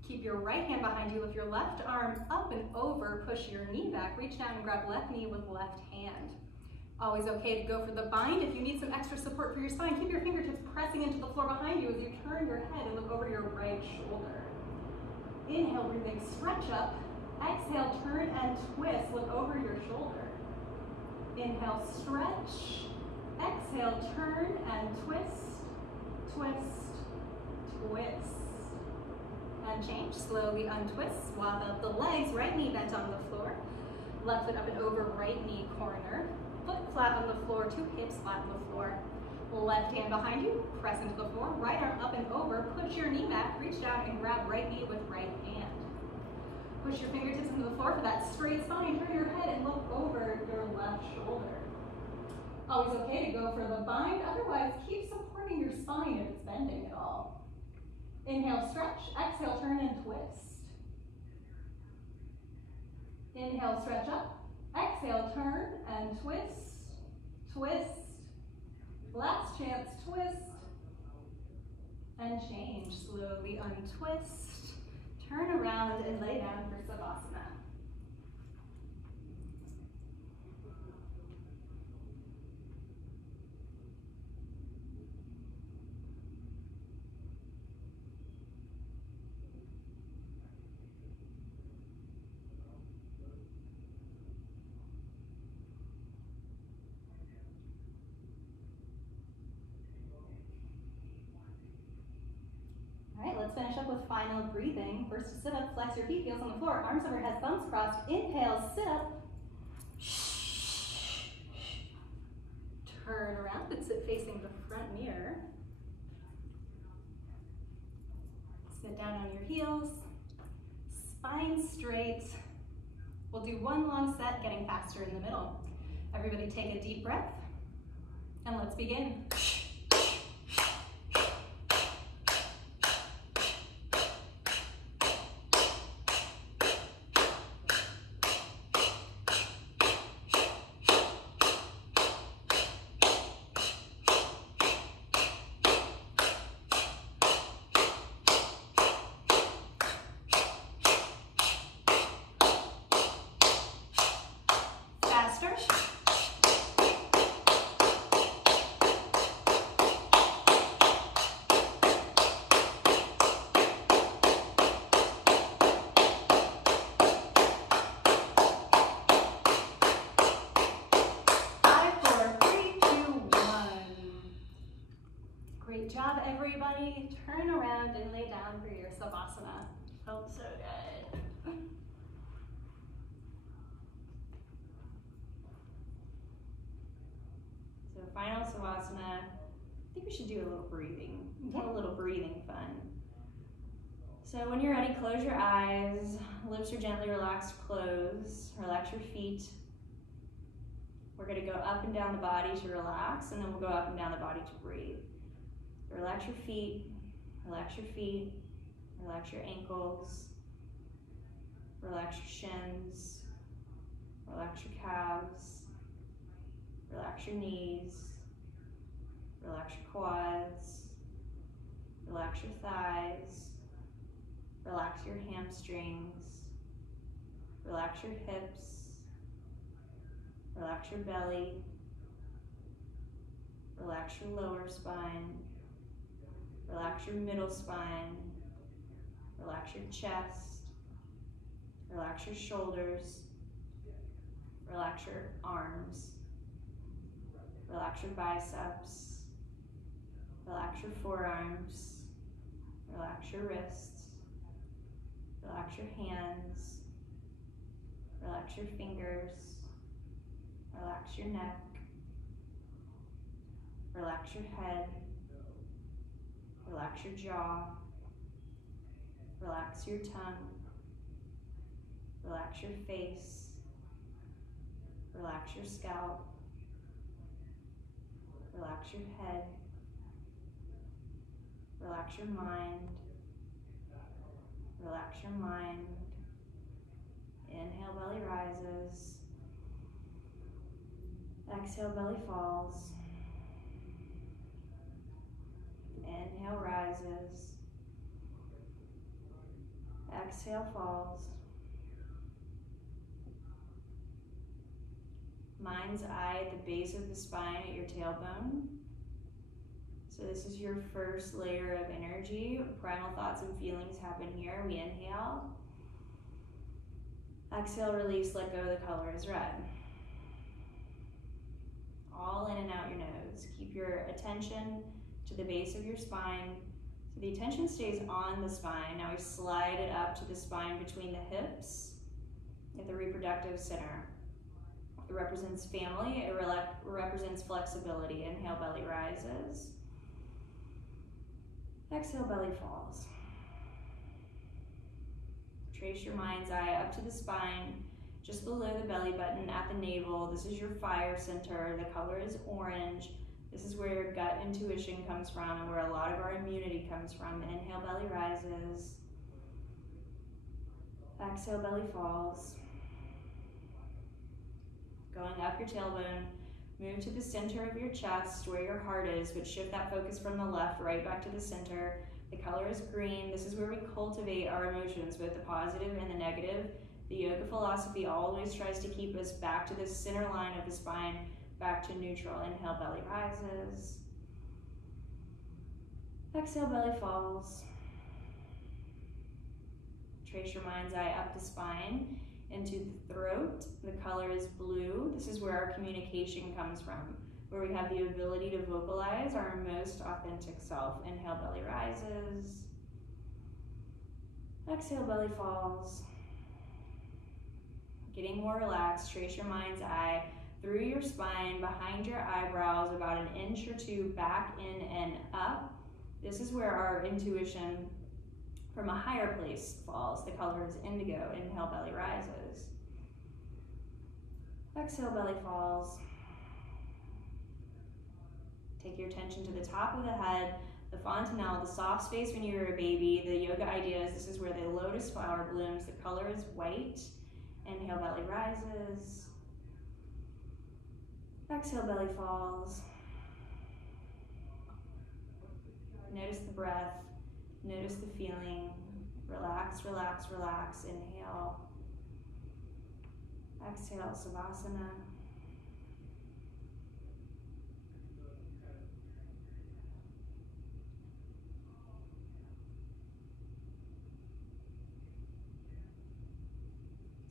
Keep your right hand behind you. Lift your left arm up and over. Push your knee back. Reach down and grab left knee with left hand. Always okay to go for the bind. If you need some extra support for your spine, keep your fingertips pressing into the floor behind you as you turn your head and look over your right shoulder. Inhale, breathing, stretch up. Exhale, turn and twist. Look over your shoulder. Inhale, stretch. Exhale, turn and twist, twist, twist. And change. Slowly untwist. Swap out the legs. Right knee bent on the floor. Left foot up and over, right knee corner. Foot flat on the floor, two hips flat on the floor. Left hand behind you, press into the floor. Right arm up and over, push your knee back, reach down and grab right knee with right hand. Push your fingertips into the floor for that straight spine. Turn your head and look over your left shoulder. Always okay to go for the bind, otherwise keep supporting your spine if it's bending at all. Inhale, stretch. Exhale, turn and twist. Inhale, stretch up. Exhale, turn and twist, twist. Last chance, twist. And change. Slowly untwist. Turn around and lay down for Savasana. Let's finish up with final breathing. First, sit up, flex your feet, heels on the floor, arms overhead, thumbs crossed. Inhale, sit up. Turn around and sit facing the front mirror. Sit down on your heels, spine straight. We'll do one long set, getting faster in the middle. Everybody take a deep breath, and let's begin. belly, turn around and lay down for your Savasana. Felt so good. So final Savasana, I think we should do a little breathing. A little breathing fun. So when you're ready, close your eyes. Lips are gently relaxed, close. Relax your feet. We're gonna go up and down the body to relax, and then we'll go up and down the body to breathe. Relax your feet, relax your feet, relax your ankles, relax your shins, relax your calves, relax your knees, relax your quads, relax your thighs, relax your hamstrings, relax your hips, relax your belly, relax your lower spine, relax your middle spine, relax your chest, relax your shoulders, relax your arms, relax your biceps, relax your forearms, relax your wrists, relax your hands, relax your fingers, relax your neck, relax your head, relax your jaw, relax your tongue, relax your face, relax your scalp, relax your head, relax your mind, relax your mind. Inhale, belly rises. Exhale, belly falls. Inhale, rises. Exhale, falls. Mind's eye at the base of the spine at your tailbone. So this is your first layer of energy. Primal thoughts and feelings happen here. We inhale. Exhale, release, let go. The color is red. All in and out your nose. Keep your attention to the base of your spine. So the attention stays on the spine. Now we slide it up to the spine between the hips at the reproductive center. It represents family. It represents flexibility. Inhale, belly rises. Exhale, belly falls. Trace your mind's eye up to the spine, just below the belly button at the navel. This is your fire center. The color is orange. This is where your gut intuition comes from and where a lot of our immunity comes from. Inhale, belly rises. Exhale, belly falls. Going up your tailbone, move to the center of your chest where your heart is, but shift that focus from the left right back to the center. The color is green. This is where we cultivate our emotions, both the positive and the negative. The yoga philosophy always tries to keep us back to the center line of the spine, back to neutral. Inhale, belly rises. Exhale, belly falls. Trace your mind's eye up the spine into the throat. The color is blue. This is where our communication comes from, where we have the ability to vocalize our most authentic self. Inhale, belly rises. Exhale, belly falls. Getting more relaxed, trace your mind's eye through your spine, behind your eyebrows, about an inch or two back in and up. This is where our intuition from a higher place falls. The color is indigo. Inhale, belly rises. Exhale, belly falls. Take your attention to the top of the head, the fontanelle, the soft space when you were a baby. The yoga idea is this is where the lotus flower blooms. The color is white. Inhale, belly rises. Exhale, belly falls. Notice the breath. Notice the feeling. Relax, relax, relax. Inhale. Exhale, Savasana.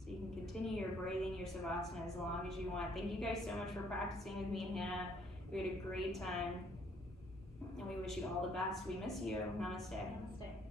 So you can continue your breathing, your Savasana as long as you want. Thank you guys so much for practicing with me and Hannah. We had a great time. And we wish you all the best. We miss you. Namaste. Namaste.